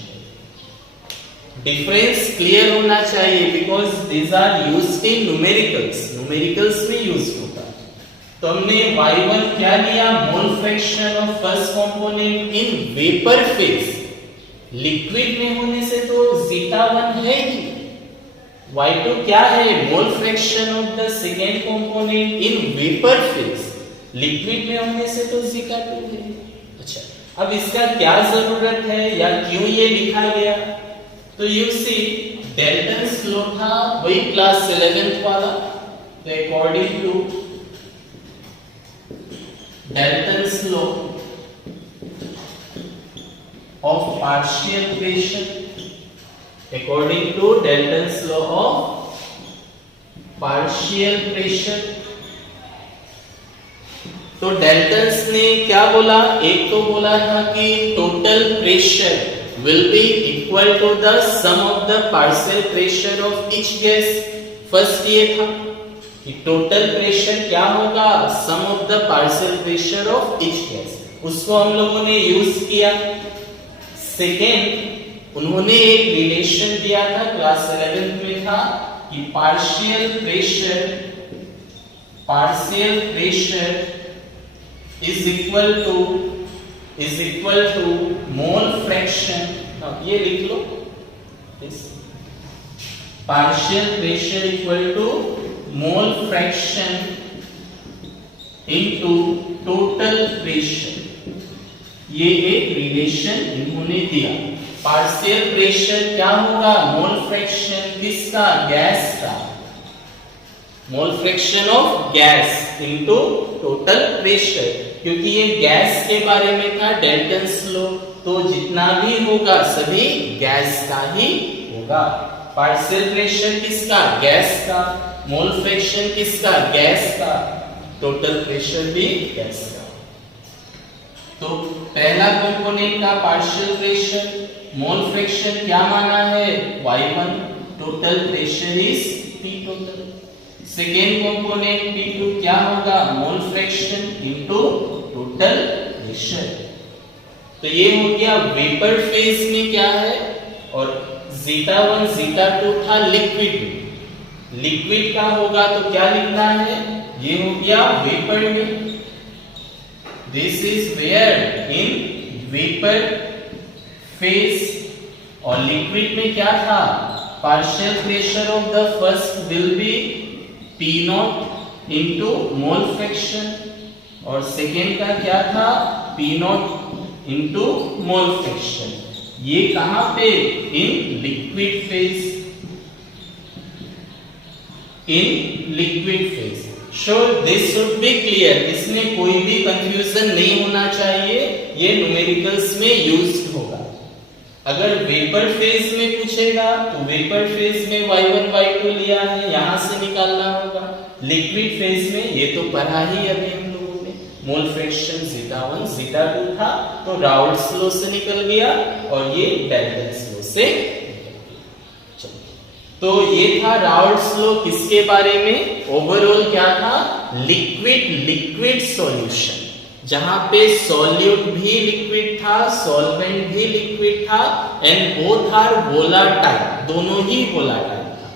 डिफरेंस क्लियर होना चाहिए because these are used in numericals, numericals में यूज होता है। तो हमने y1 क्या लिया, mole fraction of first component in vapour phase, liquid में होने से तो zeta 1 है ही। y2 क्या है, mole fraction of the second component in vapour phase, liquid में होने से तो zeta 2 है। अच्छा, अब इसका क्या जरूरत है या क्यों ये लिखा गया, तो यू सी डेल्टन्स लॉ था वही क्लास 11th वाला। तो according to Dalton's law of partial pressure, according to Dalton's law of partial pressure, तो डेल्टन्स ने क्या बोला, एक तो बोला था कि total pressure will be equal to the sum of the partial pressure of each gas। First ये था कि टोटल प्रेशर क्या होगा, sum of the partial pressure of each gas, उसको हम लोगों ने यूज किया। सेकेंड, उन्होंने एक रिलेशन दिया था क्लास 11th में था कि partial pressure is equal to mole fraction ये लिख लो, partial pressure equal to mole fraction into total pressure. ये एक रिलेशन इन्होंने दिया। पार्शियल प्रेशर क्या होगा? मोल फ्रैक्शन किसका? गैस का। Mole fraction of gas into total pressure, क्योंकि ये गैस के बारे में था डाल्टन्स लॉ, तो जितना भी होगा सभी गैस का ही होगा। पार्शियल प्रेशर किसका? गैस का। मोल फ्रैक्शन किसका? गैस का। टोटल प्रेशर भी गैस का। तो पहला कंपोनेंट का पार्शियल प्रेशर, मोल फ्रैक्शन क्या माना है? Y1, total pressure is P total. Second component P2 क्या होगा? मोल फ्रैक्शन इनटू टोटल प्रेशर। तो ये हो गया वेपर फेज में क्या है, और zeta1 zeta2 था लिक्विड में। लिक्विड का होगा तो क्या लिखना है? ये हो गया वेपर में। This is where in vapour phase. और लिक्विड में क्या था? Partial pressure of the first will be P0 into mole fraction, और सेकेंड का क्या था? P0 into mole fraction. ये कहां पे? इन liquid phase. In liquid phase. Sure, this should be clear. इसमें कोई भी कंफ्यूजन नहीं होना चाहिए, ये न्यूमेरिकल्स में यूज्ड होगा। अगर वेपर फेज में पूछेगा तो वेपर फेज में y1 y2 लिया है, यहां से निकालना होगा। लिक्विड फेज में ये तो पढ़ा ही अभी हम लोगों ने, मोल फ्रैक्शन zeta1 zeta2 था, तो राउल्ट्स लॉ से निकल गया, और ये डाल्टन्स लॉ से निकल गया। तो ये था राउल्ट्स लॉ किसके बारे में? ओवरऑल क्या था? लिक्विड सॉल्यूशन, जहां पे सॉल्यूट भी लिक्विड था, सॉल्वेंट भी लिक्विड था, एंड बोथ आर वोलाटाइल, दोनों ही वोलाटाइल था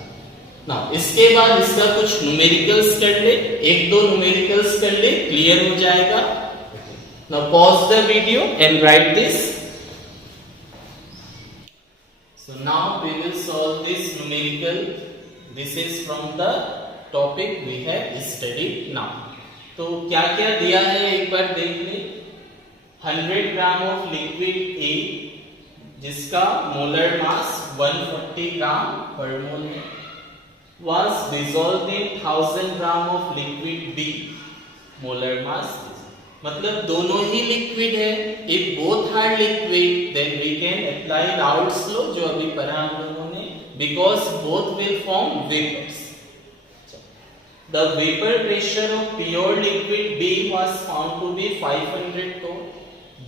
ना। इसके बाद इसका कुछ न्यूमेरिकल्स कर ले, एक दो न्यूमेरिकल्स कर ले, क्लियर हो जाएगा। Now pause the video and right this. So now we will solve this numerical. This is from the topic we have studied now. तो क्या क्या दिया है एक बार देख ले। 100 ग्राम ऑफ लिक्विड A, जिसका molar mass 140 gram per mole है, was dissolved in 1000 gram of liquid B, molar mass, मतलब दोनों ही लिक्विड है। If both are liquid then we can apply Raoult's law, जो अभी पढ़ा हम लोगों ने, because both will form vapours. The vapour pressure of pure liquid B was found to be 500 torr।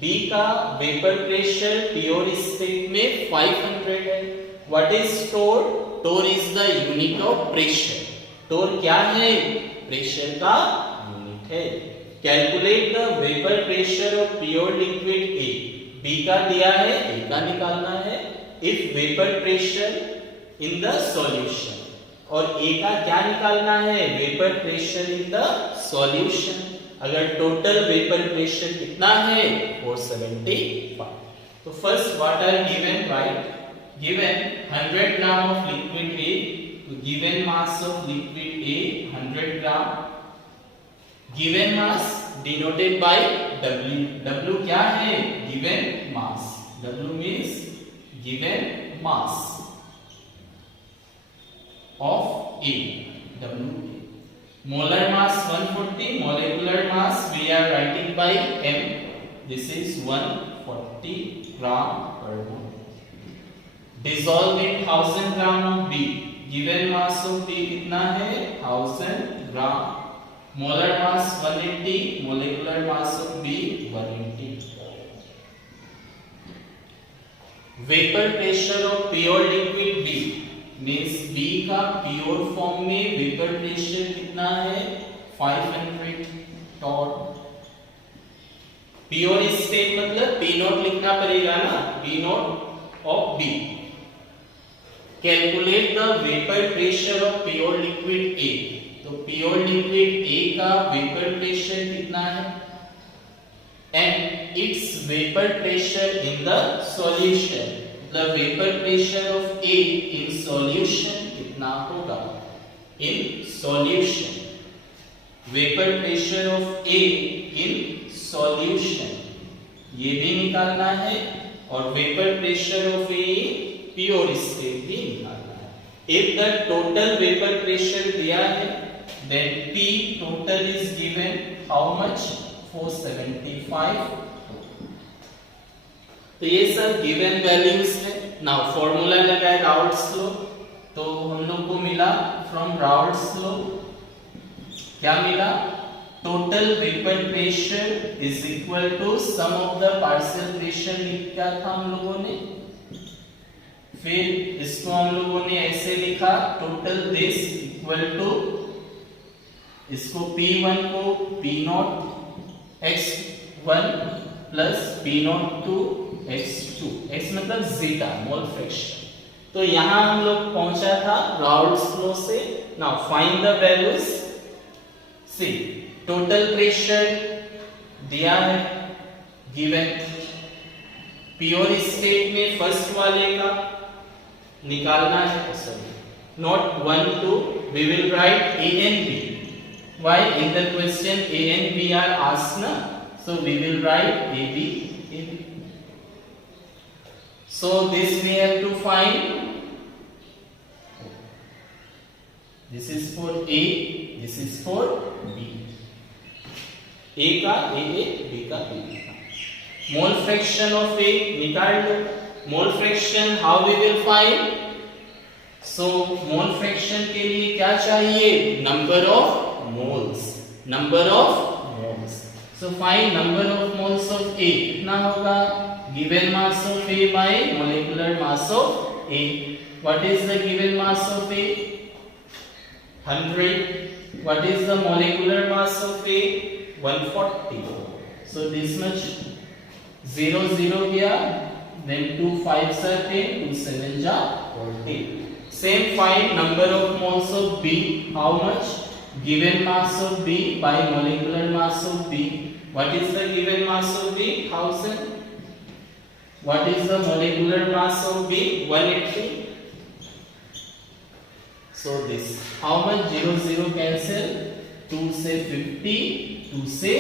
B का वेपर प्रेशर प्योर स्टेट में 500 है। What is torr? Torr is the unit of pressure. Torr क्या है? Pressure का unit है। Calculate the vapour pressure of pure liquid A। B का दिया है, A का निकालना है। If vapour pressure in the solution, और A का क्या निकालना है? Vapour pressure in the solution. अगर टोटल वेपर प्रेशर कितना है? 475। तो first what are given? Right, given 100 gram of liquid A, तो given mass of liquid A 100 gram, given mass denoted by W। W क्या है? Given mass. W means given mass of A, W। Molar mass 140, molecular mass we are writing by M, this is 140 gram per mole. Dissolve in 1000 gram of B, given mass of B कितना है? 1000 gram. Molar mass 180, molecular mass of B 180। Vapour pressure of pure liquid B means B का pure form में vapour pressure कितना है? 500 Tor. Pure state मतलब P0 लिखना पड़ेगा ना, P0 of B। Calculate the vapour pressure of pure liquid A। तो pure liquid A का वेपर प्रेशर कितना है? And it's vapour pressure in the solution. the vapor pressure of A in solution कितना होगा? In solution, vapor pressure of A in solution ये भी निकालना है और vapor pressure of A pure state भी निकालना है. If the total vapor pressure दिया है, then P total is given how much? 475. तो ये सब गिवन वैल्यूज है. नाउ फॉर्मूला लगाए राउल्ट्स लॉ, तो हम लोग को मिला फ्रॉम राउल्ट्स लॉ क्या मिला? Total vapour pressure is equal to sum of the partial pressure लिखा था हम लोगों ने. फिर इसको हम लोगों ने ऐसे लिखा टोटल दिस इक्वल टू, इसको P1 को P0 x1 plus P0 two x2, x मतलब जीटा मोल फ्रैक्शन. तो यहां हम लोग पहुंचा था राउल्ट्स लॉ से. Now find the values. See total pressure दिया है गिवन. प्योर स्टेट में फर्स्ट वाले का निकालना है. Sorry not 1 2, we will write A and B. Why in the question A and B are asked na, so we will write AB. So this we have to find. This is for A, this is for B. A का AA, B का B. Mole fraction of A निकाल लो. Mole fraction how we will find? So mole fraction के लिए क्या चाहिए? Number of moles. Number of moles. So find number of moles of A. कितना होगा? Given mass of A by molecular mass of A. What is the given mass of A? 100. What is the molecular mass of A? 140. So this much 0 0 किया, then 2 5s are 10, 2 7s are 40. Same find number of moles of B. How much? Given mass of B by molecular mass of B. What is the given mass of B? 1000. What is the molecular mass of B? 180. So this. How much? 0 0 cancel. 2 से 50, 2 से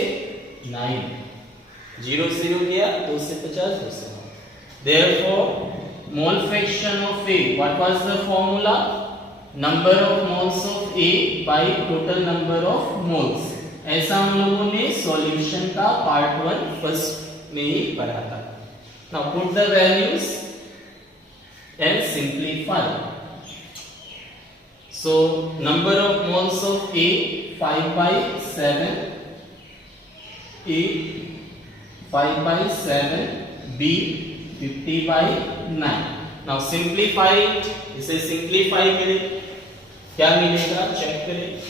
9. 0 0 गया, 2 से 50, 2 से 9. Therefore, mole fraction of A. What was the formula? Number of moles of A by total number of moles. ऐसा हम लोगों ने solution का पार्ट 1 फर्स्ट में ही पढ़ा था. Now put the values and simplify. So number of moles of A 5 by 7, A 5 by 7, B 50 by 9. Now simplify it. इसे simplify करें, क्या मिलेगा चेक करें.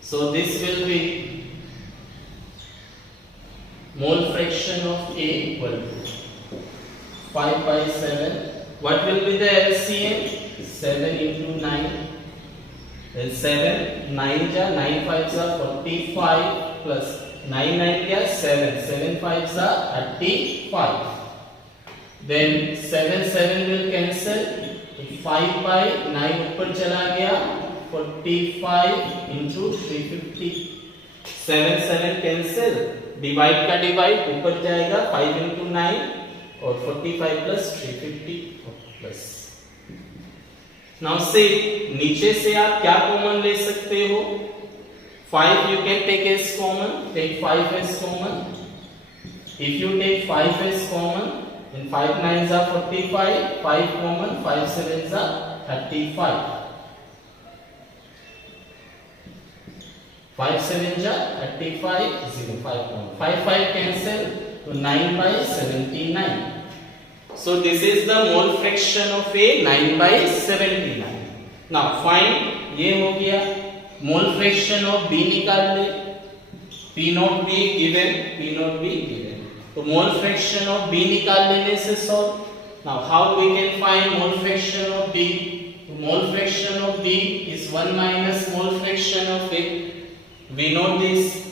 So this will be mole fraction of A equal to 5 by 7. What will be the LCM? 7 into 9. Then 7, 9 ja, 9 5s are 45 plus 9 9 क्या 7, 7 5s are 35. Then 7 7 will cancel. 5 by 9 ऊपर चला गया. 45 into 350. 7 7 cancel. Divide का divide ऊपर जाएगा. 5 into 9 और 45 plus 350 plus. Now say नीचे से आप क्या कॉमन ले सकते हो? 5 you can take as common. Take 5 as common. If you take 5 as common, then 5 9s are 45. 5 common. 5 7s are 35. 5 7s are 35. 0 5 common. 5 5 cancel. So 9 by 79. So this is the mole fraction of A 9 by 79. Now find ये हो गया. Mole fraction of B निकाल ले. P0 B given, P0 B given. तो mole fraction of B निकाल लेने से solve. Now how we can find mole fraction of B? Mole fraction of B is 1 minus mole fraction of A. We know this.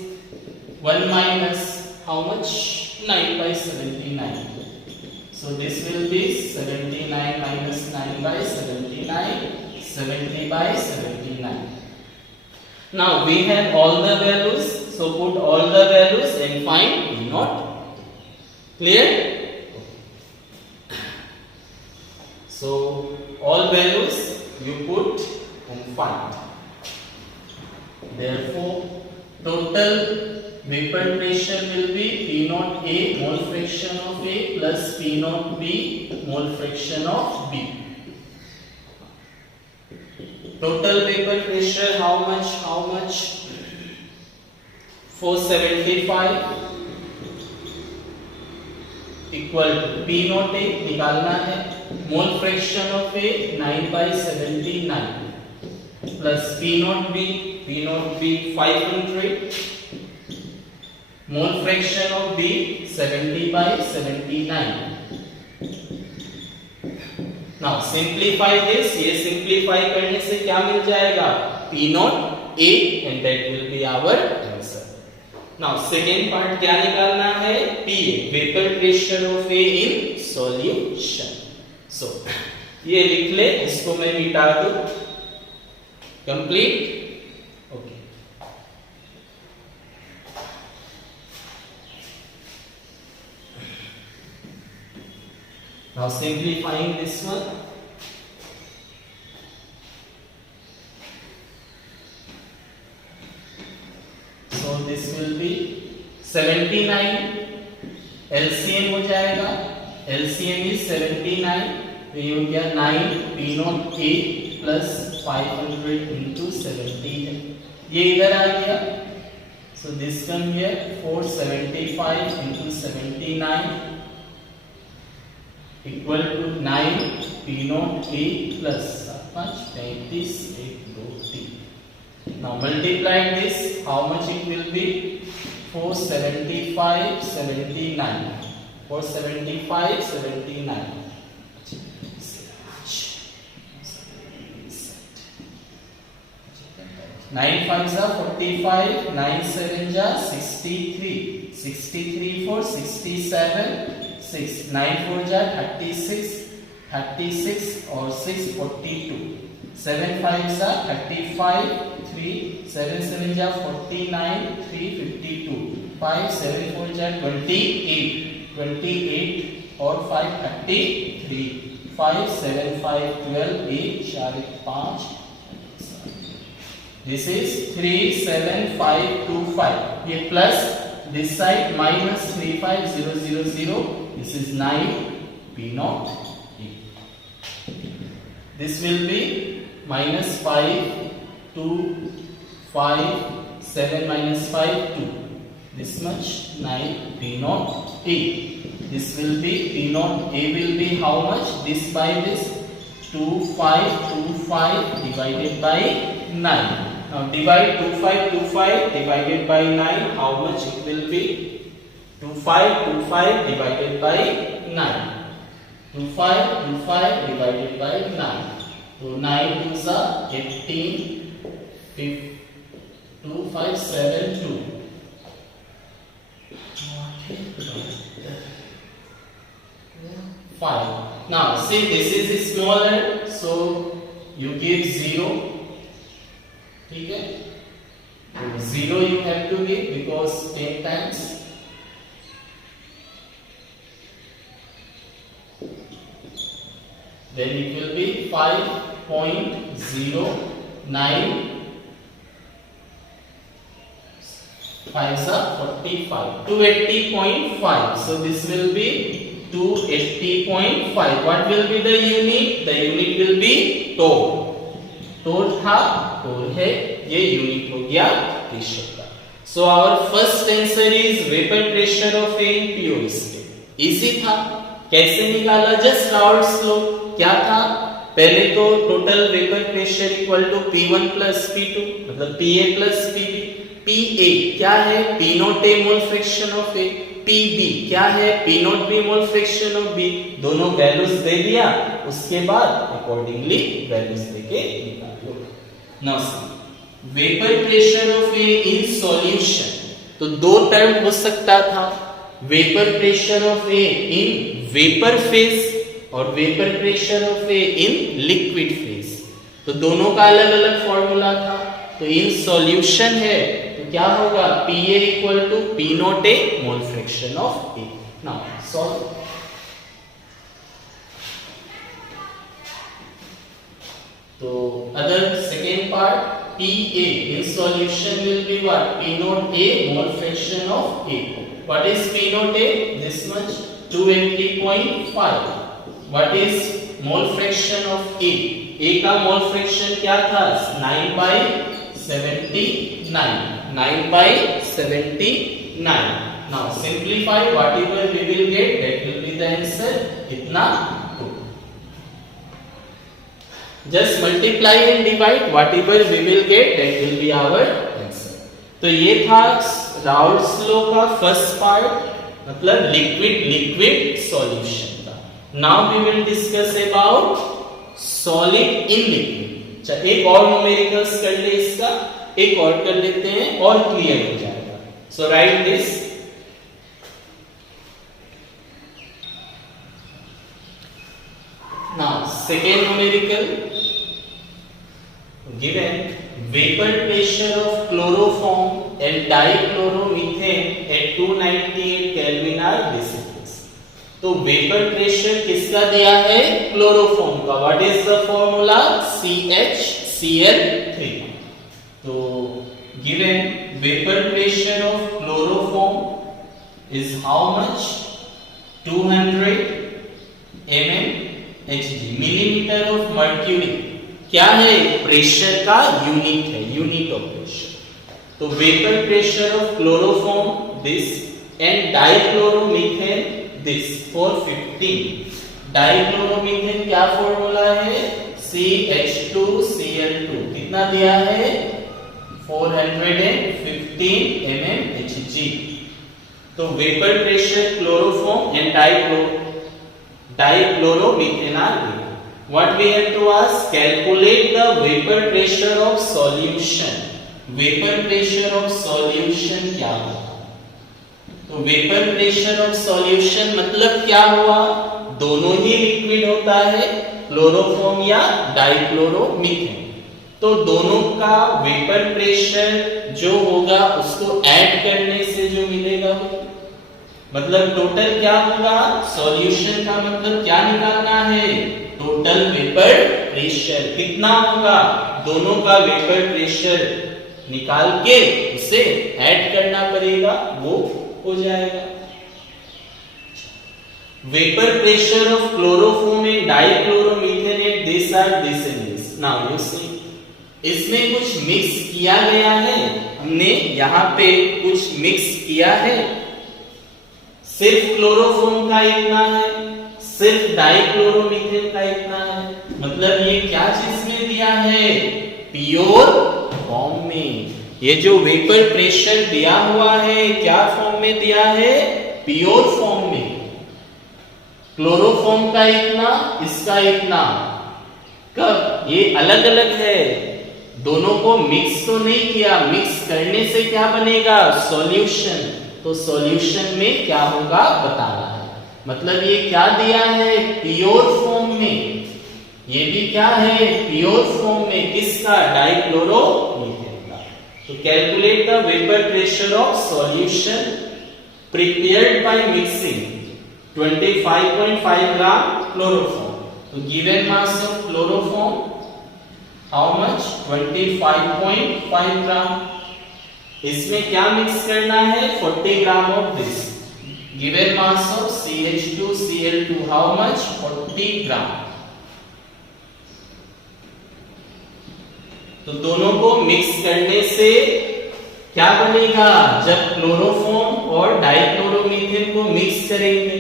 1 minus how much? 9 by 79. So this will be 79 minus 9 by 79, 70 by 79. Now we have all the values, so put all the values and find P naught. Clear? So all values you put and find. Therefore total vapor pressure will be P naught A mole fraction of A plus P naught B mole fraction of B. Total vapor pressure how much? 475 equal to P naught A निकालना है, mole fraction of A 9 by 79 plus P naught B 500, mole fraction of B 70 by 79. Now simplify this, ये simplify करने से क्या मिल जाएगा? P naught A and that will be our answer. Now second part क्या निकालना है? PA vapor pressure of A in solution. So ये लिख ले, इसको मैं मिटा दूं. Complete? Okay. Now simplifying this one. So this will be 79. LCM हो जाएगा. LCM is 79. तो ये हो गया 9 P naught A plus 500 into 70 है. ये इधर आ गया. So this come here 475 into 79 equal to 9 P naught A plus 35 8 Now multiply this, how much it will be? 475 79. 475 79. 9 5s are 45, 9 7s are 63, 63 for 67, 6, 9 4s are 36, 36 or 6 42, 7 5s are 35, 3, 7 7s are 49, 3 52, 5 7 4s are 28, 28 or 5 33, 5 7 5 12, 8 4 5. This is 37525. ये plus this side minus 35000. This is 9 P naught A. This will be minus 5 2 5 7 minus 5 2. This much 9 P naught A. This will be P naught A will be how much? This by this 2525 divided by 9. Now divide 2525 divided by 9. How much it will be? 2525 divided by 9. 2525 divided by 9. So 9 2s are 18. 2572. Now see, this is smaller, so you give 0. ठीक है, 0 you have to give because 10 times. Then it will be 5.09. 5s are 45. 280.5. So this will be 280.5. What will be the unit? The unit will be torr. torr था, torr है, ये unit हो गया pressure का. So our first answer is vapor pressure of a in pure state. Easy था. कैसे निकाला? Just Raoult's law. क्या था? पहले तो total vapor pressure equal to P1 plus P2, मतलब PA plus PB. PA क्या है? P naught A mole fraction of A. PB क्या है? P naught B mole fraction of B. दोनों वैल्यूज दे दिया, उसके बाद अकॉर्डिंगली वैल्यूज देके निकालो. Now see, vapor pressure of A in solution. तो दो टर्म हो सकता था, vapour pressure of A in vapour phase और vapour pressure of A in liquid phase. तो दोनों का अलग अलग फॉर्मूला था। तो इन सॉल्यूशन है तो क्या होगा, P A equal to P naught A mole fraction of A. Now solve. तो other second part, PA in solution will be what? P naught A mole fraction of A. What is P naught A? This much, 280.5. What is mole fraction of A? A का mole fraction क्या था? 9/79. 9/79. Now simplify, whatever we will get, that will be the answer. इतना just multiply and divide, whatever we will get, that will be our answer. तो ये था Raoult's law का first part, मतलब liquid solution का। Now we will discuss about solid in liquid. चल एक और न्यूमेरिकल्स कर ले, इसका एक और कर लेते हैं और क्लियर हो जाएगा। So write this. Now second numerical, given vapor pressure of chloroform and dichloromethane at 298 Kelvin are decreased. तो वेपर प्रेशर किसका दिया है, क्लोरोफॉर्म का। What is the formula, CHCl3। तो given vapor pressure of chloroform is how much, 200 mm Hg, millimetre of mercury क्या है, pressure का unit है, यूनिट ऑफ प्रेशर। तो vapour pressure of chloroform this and dichloromethane this for 15। Dichloromethane क्या formula है, CH2Cl2, कितना दिया है, 415 mm Hg। तो vapour pressure chloroform and dichloromethane are given. What we have to ask, calculate the vapor pressure of solution. Vapor pressure of solution क्या होगा, तो vapour pressure of solution मतलब क्या हुआ, दोनों ही लिक्विड होता है, क्लोरोफॉर्म या डाइक्लोरोमीथेन। तो दोनों का वेपर प्रेशर जो होगा उसको ऐड करने से जो मिलेगा, मतलब टोटल क्या होगा, सॉल्यूशन का मतलब क्या निकालना है, टोटल वेपर प्रेशर कितना होगा, दोनों का वेपर प्रेशर निकाल के उसे ऐड करना पड़ेगा, वो हो जाएगा। Vapour pressure of chloroform and dichloromethane at this are this and this. Now you see, इसमें कुछ मिक्स किया गया है, हमने यहाँ पे कुछ मिक्स किया है, सिर्फ क्लोरोफॉर्म का इतना है, सिर्फ डाइक्लोरोमीथेन का इतना है, मतलब ये क्या चीज में दिया है, प्योर फॉर्म में। ये जो वेपर प्रेशर दिया हुआ है क्या फॉर्म में दिया है, प्योर फॉर्म में। क्लोरोफॉर्म का इतना, इसका इतना, कब, ये अलग अलग है, दोनों को मिक्स तो नहीं किया, मिक्स करने से क्या बनेगा, सॉल्यूशन। तो सॉल्यूशन में क्या होगा बताना है, मतलब ये क्या दिया है, प्योर फॉर्म में, ये भी क्या है, प्योर फॉर्म में, किसका, डाइक्लोरोमीथेन का। तो calculate the vapour pressure of solution prepared by mixing 25.5 gram chloroform. तो given mass of chloroform how much, 25.5 gram. इसमें क्या मिक्स करना है, 40 gram of this. Given mass of CH2Cl2 how much, 40 gram. तो दोनों को मिक्स करने से क्या बनेगा, जब क्लोरोफॉर्म और डाइक्लोरोमीथेन को मिक्स करेंगे,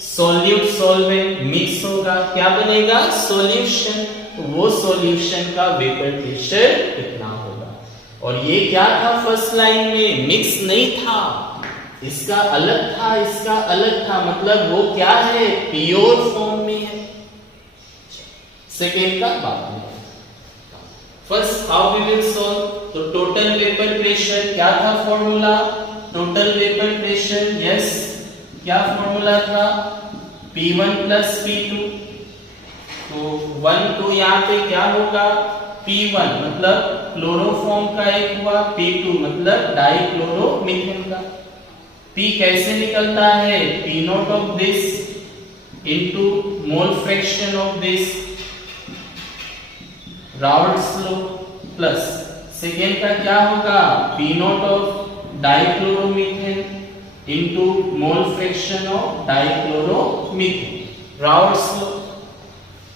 सॉल्यूट सॉल्वेंट मिक्स होगा, क्या बनेगा, सॉल्यूशन। तो वो सॉल्यूशन का वेपर प्रेशर कितना होगा। और ये क्या था, फर्स्ट लाइन में मिक्स नहीं था, इसका अलग था, इसका अलग था, मतलब वो क्या है, प्योर फॉर्म में है। सेकेंड का बात में, first how we will solve. तो टोटल वेपर प्रेशर क्या था formula, total vapour pressure, yes, क्या फॉर्मूला था, P1 प्लस P2, तो 1 तो यहाँ पे क्या होगा, P1 मतलब क्लोरोफॉर्म का एक हुआ, P2 मतलब डाइक्लोरोमीथेन का। P कैसे निकलता है, P not of this into mole fraction of this, Raoult's law, plus second का क्या होगा, P not of dichloromethane into mole fraction of dichloromethane, Raoult's law.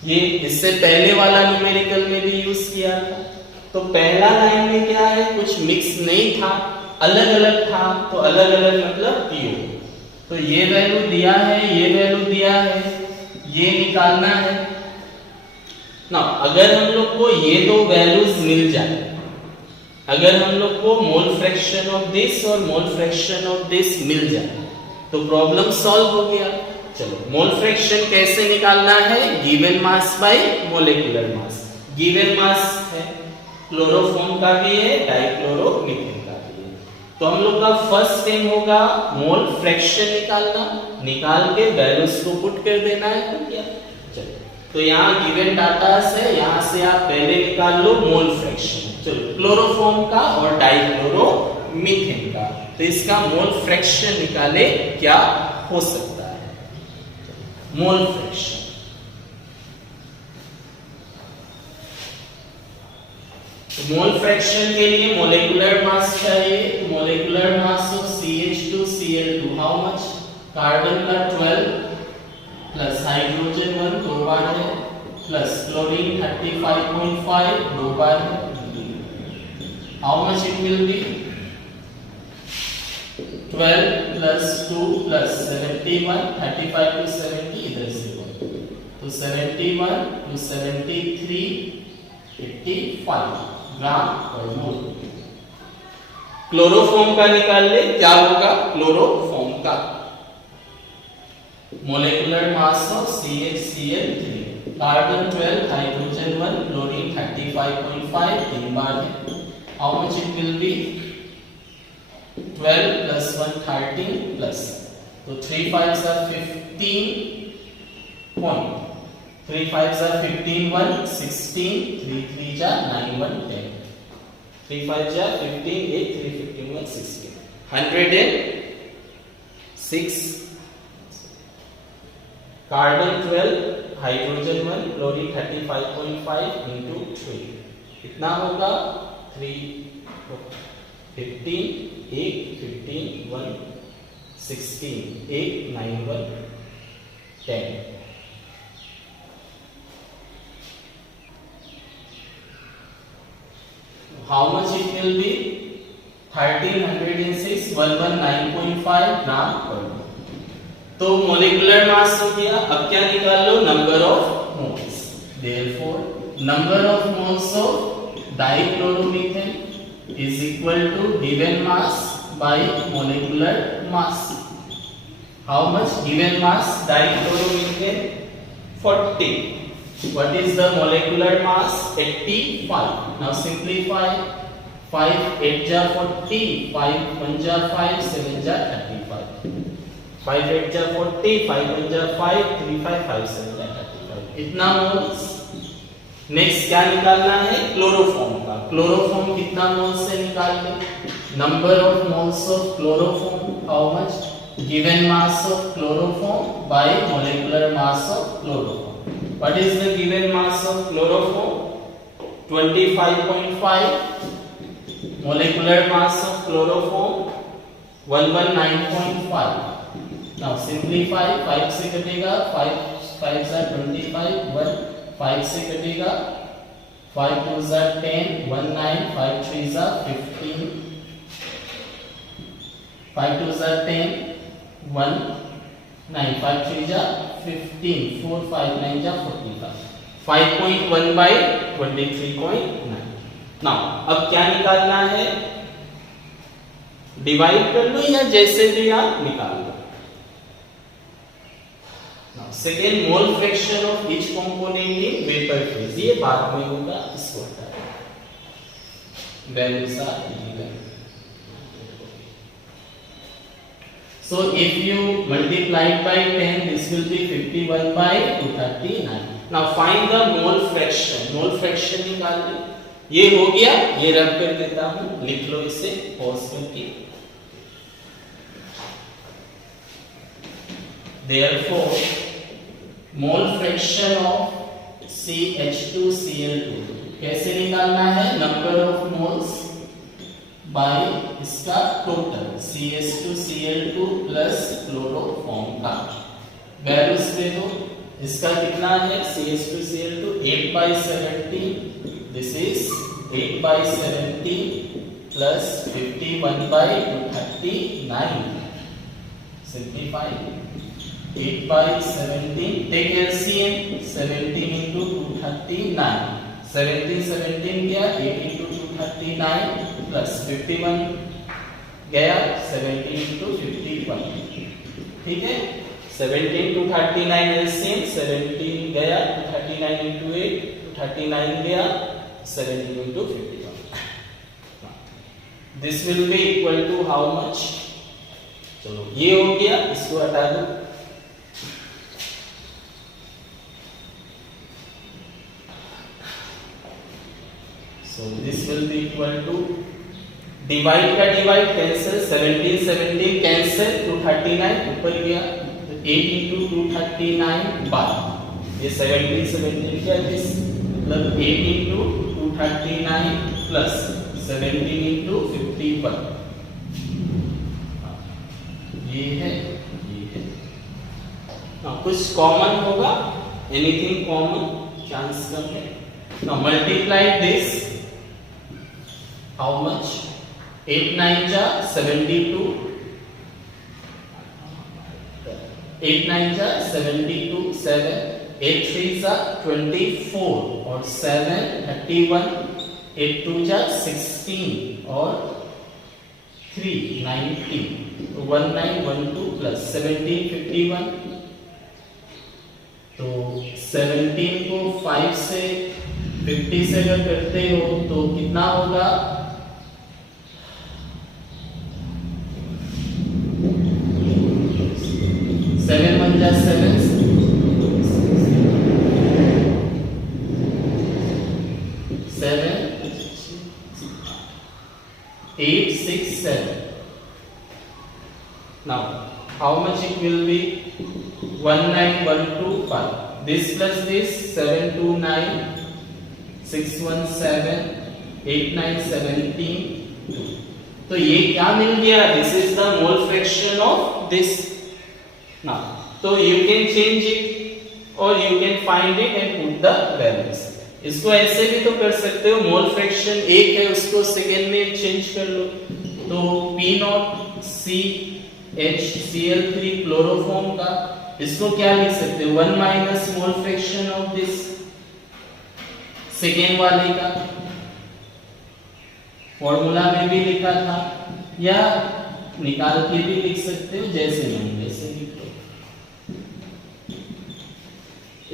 ये इससे पहले वाला न्यूमेरिकल में भी यूज किया था। तो पहला लाइन में क्या है, कुछ मिक्स नहीं था, अलग अलग था, तो अलग अलग मतलब पीओ। तो ये वैल्यू दिया है, ये वैल्यू दिया है, ये निकालना है ना। अगर हम लोग को ये दो वैल्यूज मिल जाए, अगर हम लोग को मोल फ्रैक्शन ऑफ दिस और मोल फ्रैक्शन ऑफ दिस मिल जाए तो प्रॉब्लम सॉल्व हो गया। चलो, मोल फ्रैक्शन कैसे निकालना है, given mass by molecular mass. Given mass है, क्लोरोफॉर्म का भी है, डाइक्लोरोमीथेन का भी है। तो हम लोग का फर्स्ट थिंग होगा मोल फ्रैक्शन निकालना, निकाल के वैल्यूज को पुट कर देना है। तो क्या, चलो, तो यहाँ गिवन डाटा है, यहाँ से आप पहले निकाल लो मोल फ्रैक्शन। चलो, क्लोरोफॉर्म का और डाइक्लोरोमीथेन का, तो इसका मोल फ्रैक्शन निकाले, क्या हो सकता है, मोल फ्रैक्शन। तो मोल फ्रैक्शन के लिए मोलेकुलर मास चाहिए। तो molecular mass of CH2Cl2 how much, carbon का 12 प्लस हाइड्रोजन 1 दो बार है, प्लस क्लोरीन 35.5 दो बार है, how much it will be 12 plus 2 plus 71, 35 to 70 इधर से तो 71 to 73, 55 gram per mole. Chloroform का निकाल ले, क्या होगा, क्लोरोफॉर्म का molecular mass of CHCl3, carbon 12, hydrogen 1, chlorine 35.5 तीन बार है, how much it will be 12 plus 1 13 plus, तो 3 5s are 15 point, 3 5s are 15 1 16, 3 3s are 9 1 10, 3 5s are 15 8 3 15 1 16, 106 carbon 12 hydrogen 1 chlorine 35.5 into 3 कितना होगा 3 15 8 15 1 16 8 9 1 10, how much it will be 1306 119.5 ग्राम पर। तो molecular mass हो गया। अब क्या निकाल लो, number of moles. Therefore number of moles of dichloromethane is equal to given mass by molecular mass. How much given mass dichloromethane 40. What is the molecular mass 85. Now simplify 5 8 ja 40, 5 1 ja 5, 7 ja 35, 5 8 ja 40, 5 1 ja 5, 3 5 5 7 ja 35 इतना moles. Next क्या निकालना है, chloroform का। Chloroform कितना मोल से निकाल ले, number of moles of chloroform, how much given mass of chloroform by molecular mass of chloroform. What is the given mass of chloroform 25.5, molecular mass of chloroform 119.5। Now simplify, 5 से कटेगा, 5 5 are 25, 1 5 से कटेगा, 5 2s are 10, 1 9, 5 3s are 15, 5 2s are 10, 1 9, 5 3s are 15, 4 5 9s are 45, 5.1 by 23.9। Now अब क्या निकालना है, divide कर लो या जैसे भी आप निकाल लो। Second, mole fraction of each component in vapour phase, ये बाद में होगा, इसको हटा दो। Values are given. So if you multiply it by 10, this will be 51 by 239. Now find the mole fraction. Mole fraction निकालना। ये हो गया, ये रब कर देता हूँ, लिख लो इसे पॉज करके। Therefore, mole fraction of CH2Cl2 कैसे निकालना है? नंबर ऑफ मोल्स बाय इसका टोटल CH2Cl2 प्लस क्लोरोफॉर्म का वैल्यूज दे दो। इसका कितना है? CH2Cl2 8/70, this is 8/70 plus 51/239। Simplify 8/17, take LCM 17 into 239, 17 गया, 8 into 239 प्लस 51 गया, 17 into 51, ठीक है। 17 to 39 LCM, 17 गया, 239 into 8, 239 गया, 17 into 51। This will be equal to how much? चलो ये हो गया, इसको हटा दो। So this will be equal to, divide का डिवाइड कैंसिल, 17 कैंसिल, 239 ऊपर गया, 8 into 239 बार ये 17 क्या दिस मतलब 8 into 239 प्लस 17 into 51, ये है। कुछ कॉमन होगा, एनीथिंग कॉमन, चांस कम है। Now multiply this, how much? 8 9 जा 72, 8 9 जा 72, 7 8 3 जा 24 और 7 31, 8 2 जा 16 और 3 19, 1912 प्लस 17 51। तो 17 को 5 से 50 से अगर करते हो तो कितना होगा? 7 1 जा 7, 7 8 6 7। Now how much it will be? 19125, this plus this 729, 617, 8917। तो ये क्या मिल गया? This is the mole fraction of this. Now तो यू कैन चेंज इट और you can find it and put the values. इसको ऐसे भी तो कर सकते हो, मोल फ्रैक्शन 1 है उसको सेकेंड में चेंज कर लो, तो P0 CHCl3 क्लोरोफॉर्म का, इसको क्या लिख सकते हो? 1 minus mole fraction of this second वाले का, फॉर्मूला में भी लिखा था, या निकाल के भी लिख सकते हो, जैसे नहीं वैसे लिख लो।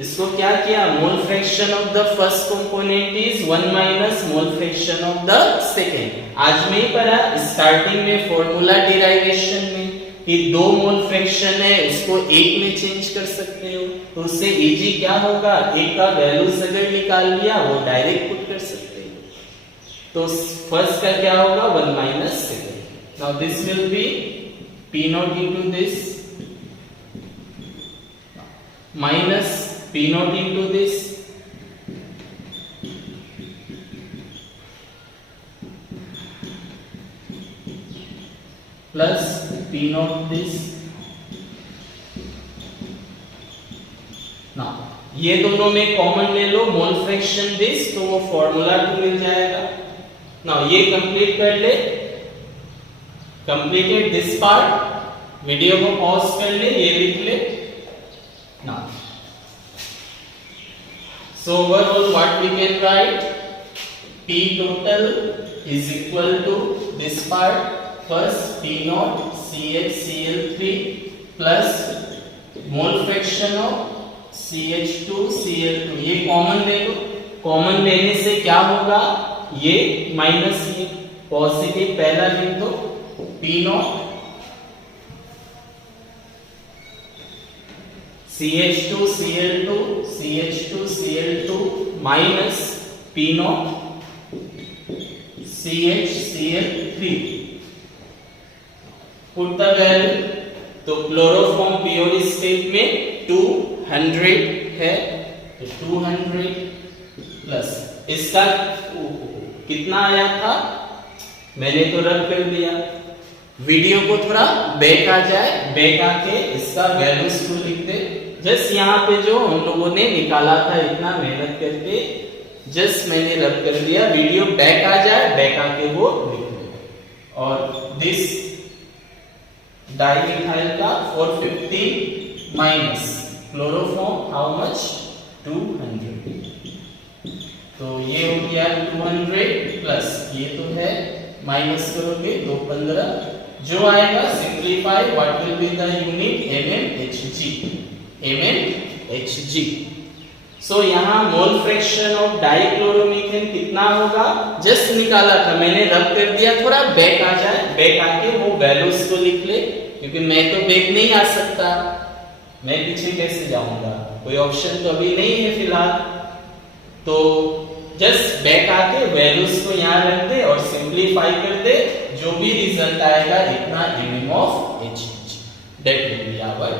इसको क्या किया? मोल fraction of the first component is 1 minus mole fraction of the second. आज में ही पढ़ा स्टार्टिंग में फॉर्मूला डिराइवेशन में कि 2 मोल फ्रैक्शन है उसको 1 में चेंज कर सकते हो, तो उससे इजी क्या होगा? 1 का वैल्यूज अगर निकाल लिया वो डायरेक्ट पुट कर सकते हो। तो फर्स्ट का क्या होगा? 1 minus second. Now this will be P0 into this minus P0 into this plus P0 this। ना ये दोनों में कॉमन ले लो मोल फ्रैक्शन दिस, तो वो फॉर्मूला 2 मिल जाएगा। ना ये कंप्लीट कर ले, कंप्लीटेड दिस पार्ट, वीडियो को पॉज कर ले, ये लिख ले ना। So overall what we can write? P total is equal to this part, first P0 CHCl3 plus mole fraction of CH2Cl2, ये कॉमन ले लो। कॉमन लेने से क्या होगा? ये माइनस ये पॉजिटिव पहला लिख दो, P0 CH2Cl2 minus P0 CHCl3. Put the value. तो क्लोरोफॉर्म पीरियोडिक स्टेट में 200 है, तो 200 प्लस इसका कितना आया था, मैंने तो रब कर दिया। वीडियो को थोड़ा बैक आ जाए, बैक आके इसका वैल्यूज को लिख दे। जस्ट यहाँ पे जो हम लोगों ने निकाला था इतना मेहनत करके, जस्ट मैंने रब कर दिया। वीडियो बैक आ जाए, बैक आके वो लिख दे। और दिस डाइमिथाइल का 450 माइनस क्लोरोफॉर्म हाउ मच 200, तो ये हो गया 200 प्लस ये तो है, माइनस करोगे 215, जो आएगा simplify what will be the unit mmHg। सो यहाँ मोल फ्रैक्शन ऑफ डाइक्लोरोमीथेन कितना होगा, जस्ट निकाला था मैंने, रब कर दिया। थोड़ा बैक आ जाए, बैक आके वो वैल्यूज को लिख ले, क्योंकि मैं तो बैक नहीं आ सकता, मैं पीछे कैसे जाऊंगा, कोई ऑप्शन तो अभी नहीं है फिलहाल। तो जस्ट बैक आके वैल्यूज को यहाँ रख दे और सिंपलीफाई कर दे, जो भी रिजल्ट आएगा इतना mm of Hg, that will be our.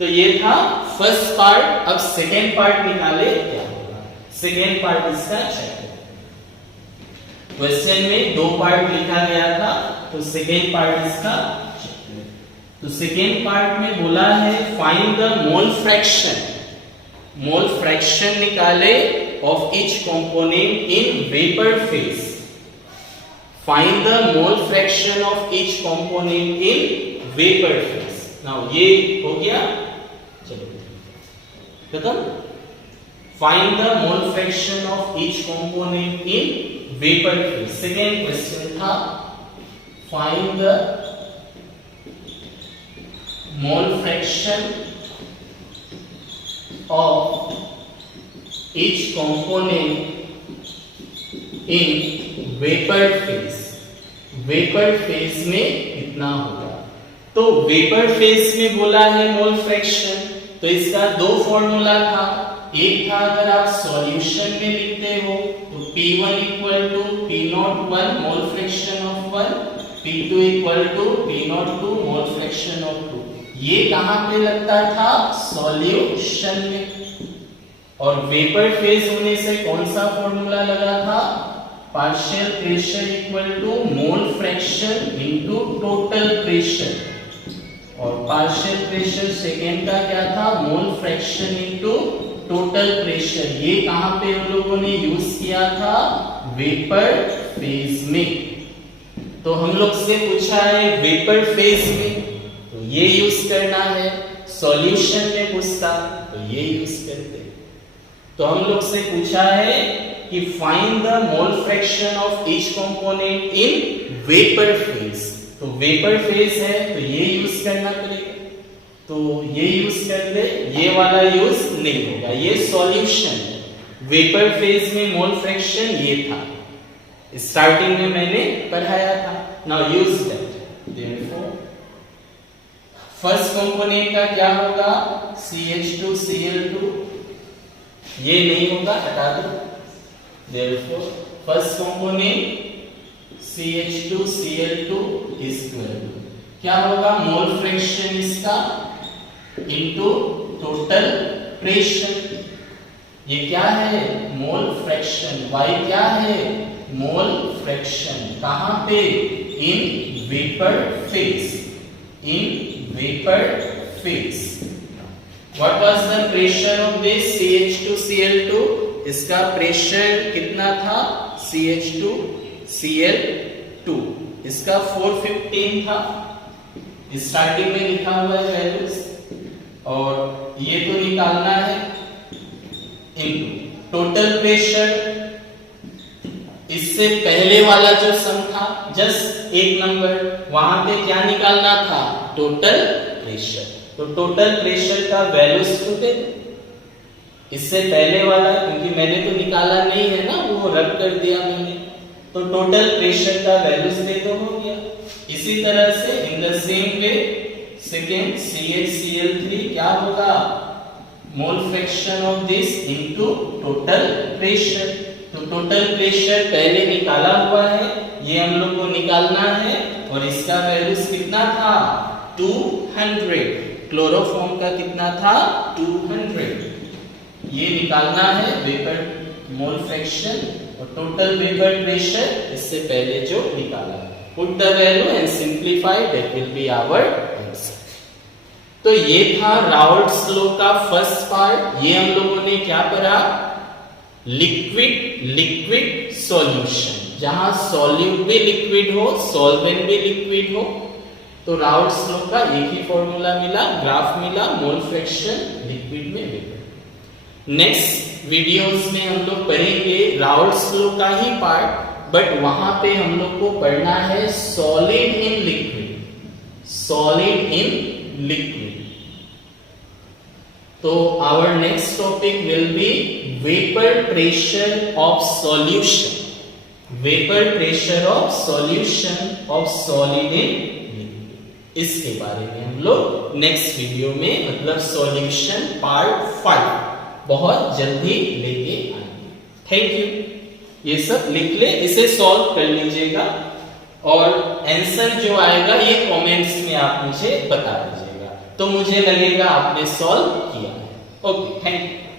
तो ये था फर्स्ट पार्ट। अब सेकेंड पार्ट निकाले क्या होगा, सेकेंड पार्ट इसका चेक। क्वेश्चन में 2 पार्ट लिखा गया था, तो सेकेंड पार्ट इसका। तो सेकेंड पार्ट में बोला है फाइंड द मोल फ्रैक्शन निकाले of each component in vapor phase. Find the mole fraction of each component in vapor phase. Now ये हो गया, चलो खत्म। Find the mole fraction of each component in vapor phase. Second question था find the mole fraction of each component in vapor phase। Vapour phase में कितना होगा, तो वेपर फेज में बोला है मोल फ्रैक्शन, तो इसका 2 फॉर्मूला था। एक था अगर आप सॉल्यूशन में लिखते हो तो P1 equal to P01 mole fraction of 1, P2 equal to P02 mole fraction of 2। ये कहां पे लगता था, सॉल्यूशन में। और वेपर फेज होने से कौन सा फॉर्मूला लगा था, partial pressure equal to mole fraction into total pressure, और पार्शियल प्रेशर सेकेंड का क्या था, mole fraction into total pressure. ये कहां पे हम लोगों ने यूज किया था, वेपर फेज में। तो हम लोग से पूछा है वेपर फेज में, तो ये यूज करना है। सॉल्यूशन में पूछता तो ये यूज करते। तो हम लोग से पूछा है कि find the mole fraction of each component in vapour phase, तो वेपर फेज है तो ये यूज करना पड़ेगा, तो ये यूज कर दे, ये वाला यूज नहीं होगा, ये सॉल्यूशन। वेपर फेज में मोल फ्रैक्शन ये था, स्टार्टिंग में मैंने पढ़ाया था। Now use that. Therefore first component का क्या होगा, CH2Cl2, ये नहीं होगा, हटा दो। Therefore, first component CH2Cl2 is equal to क्या होगा, मोल फ्रैक्शन इसका इनटू टोटल प्रेशर। ये क्या है, मोल फ्रैक्शन। Y क्या है, मोल फ्रैक्शन। कहां पे, इन vapour phase, in vapour phase. What was the pressure of this CH2Cl2? इसका प्रेशर कितना था, CH2Cl2 इसका 415 था, स्टार्टिंग में लिखा हुआ है वैल्यूज, और ये तो निकालना है इनटू टोटल प्रेशर। इससे पहले वाला जो सम था, जस्ट एक नंबर, वहां पे क्या निकालना था, टोटल प्रेशर। तो टोटल प्रेशर का वैल्यूज को दे, इससे पहले वाला क्योंकि मैंने तो निकाला नहीं है ना, वो रब कर दिया मैंने, तो टोटल प्रेशर का वैल्यूज दे दो, हो गया। इसी तरह से in the same way second CaCl3 क्या होगा, मोल fraction of this into total pressure. तो टोटल प्रेशर पहले निकाला हुआ है, ये हम लोग को निकालना है, और इसका वैल्यूज कितना था 200, क्लोरोफॉर्म का कितना था 200, ये निकालना है वेपर मोल फ्रैक्शन और टोटल वेपर प्रेशर इससे पहले जो निकाला है। Put the value and simplify, that will be our answer. तो ये था राउल्ट्स लॉ का फर्स्ट पार्ट। ये हम लोगों ने क्या पढ़ा, लिक्विड सॉल्यूशन, जहां सॉल्यूट भी लिक्विड हो, सॉल्वेंट भी लिक्विड हो। तो राउल्ट्स लॉ का एक ही फॉर्मूला मिला, ग्राफ मिला, मोल फ्रैक्शन लिक्विड में वेपर। नेक्स्ट वीडियोस में हम लोग पढ़ेंगे राउल्ट्स लॉ का ही पार्ट, बट वहां पे हम लोग को पढ़ना है solid in liquid, solid in liquid. तो our next topic will be vapour pressure of solution, vapour pressure of solution of solid in liquid. इसके बारे में हम लोग नेक्स्ट वीडियो में, मतलब सॉल्यूशन पार्ट 5 बहुत जल्दी लेके आएंगे। Thank you. ये सब लिख ले, इसे सॉल्व कर लीजिएगा, और आंसर जो आएगा ये कमेंट्स में आप मुझे बता दीजिएगा, तो मुझे लगेगा आपने सॉल्व किया है। Okay, thank you.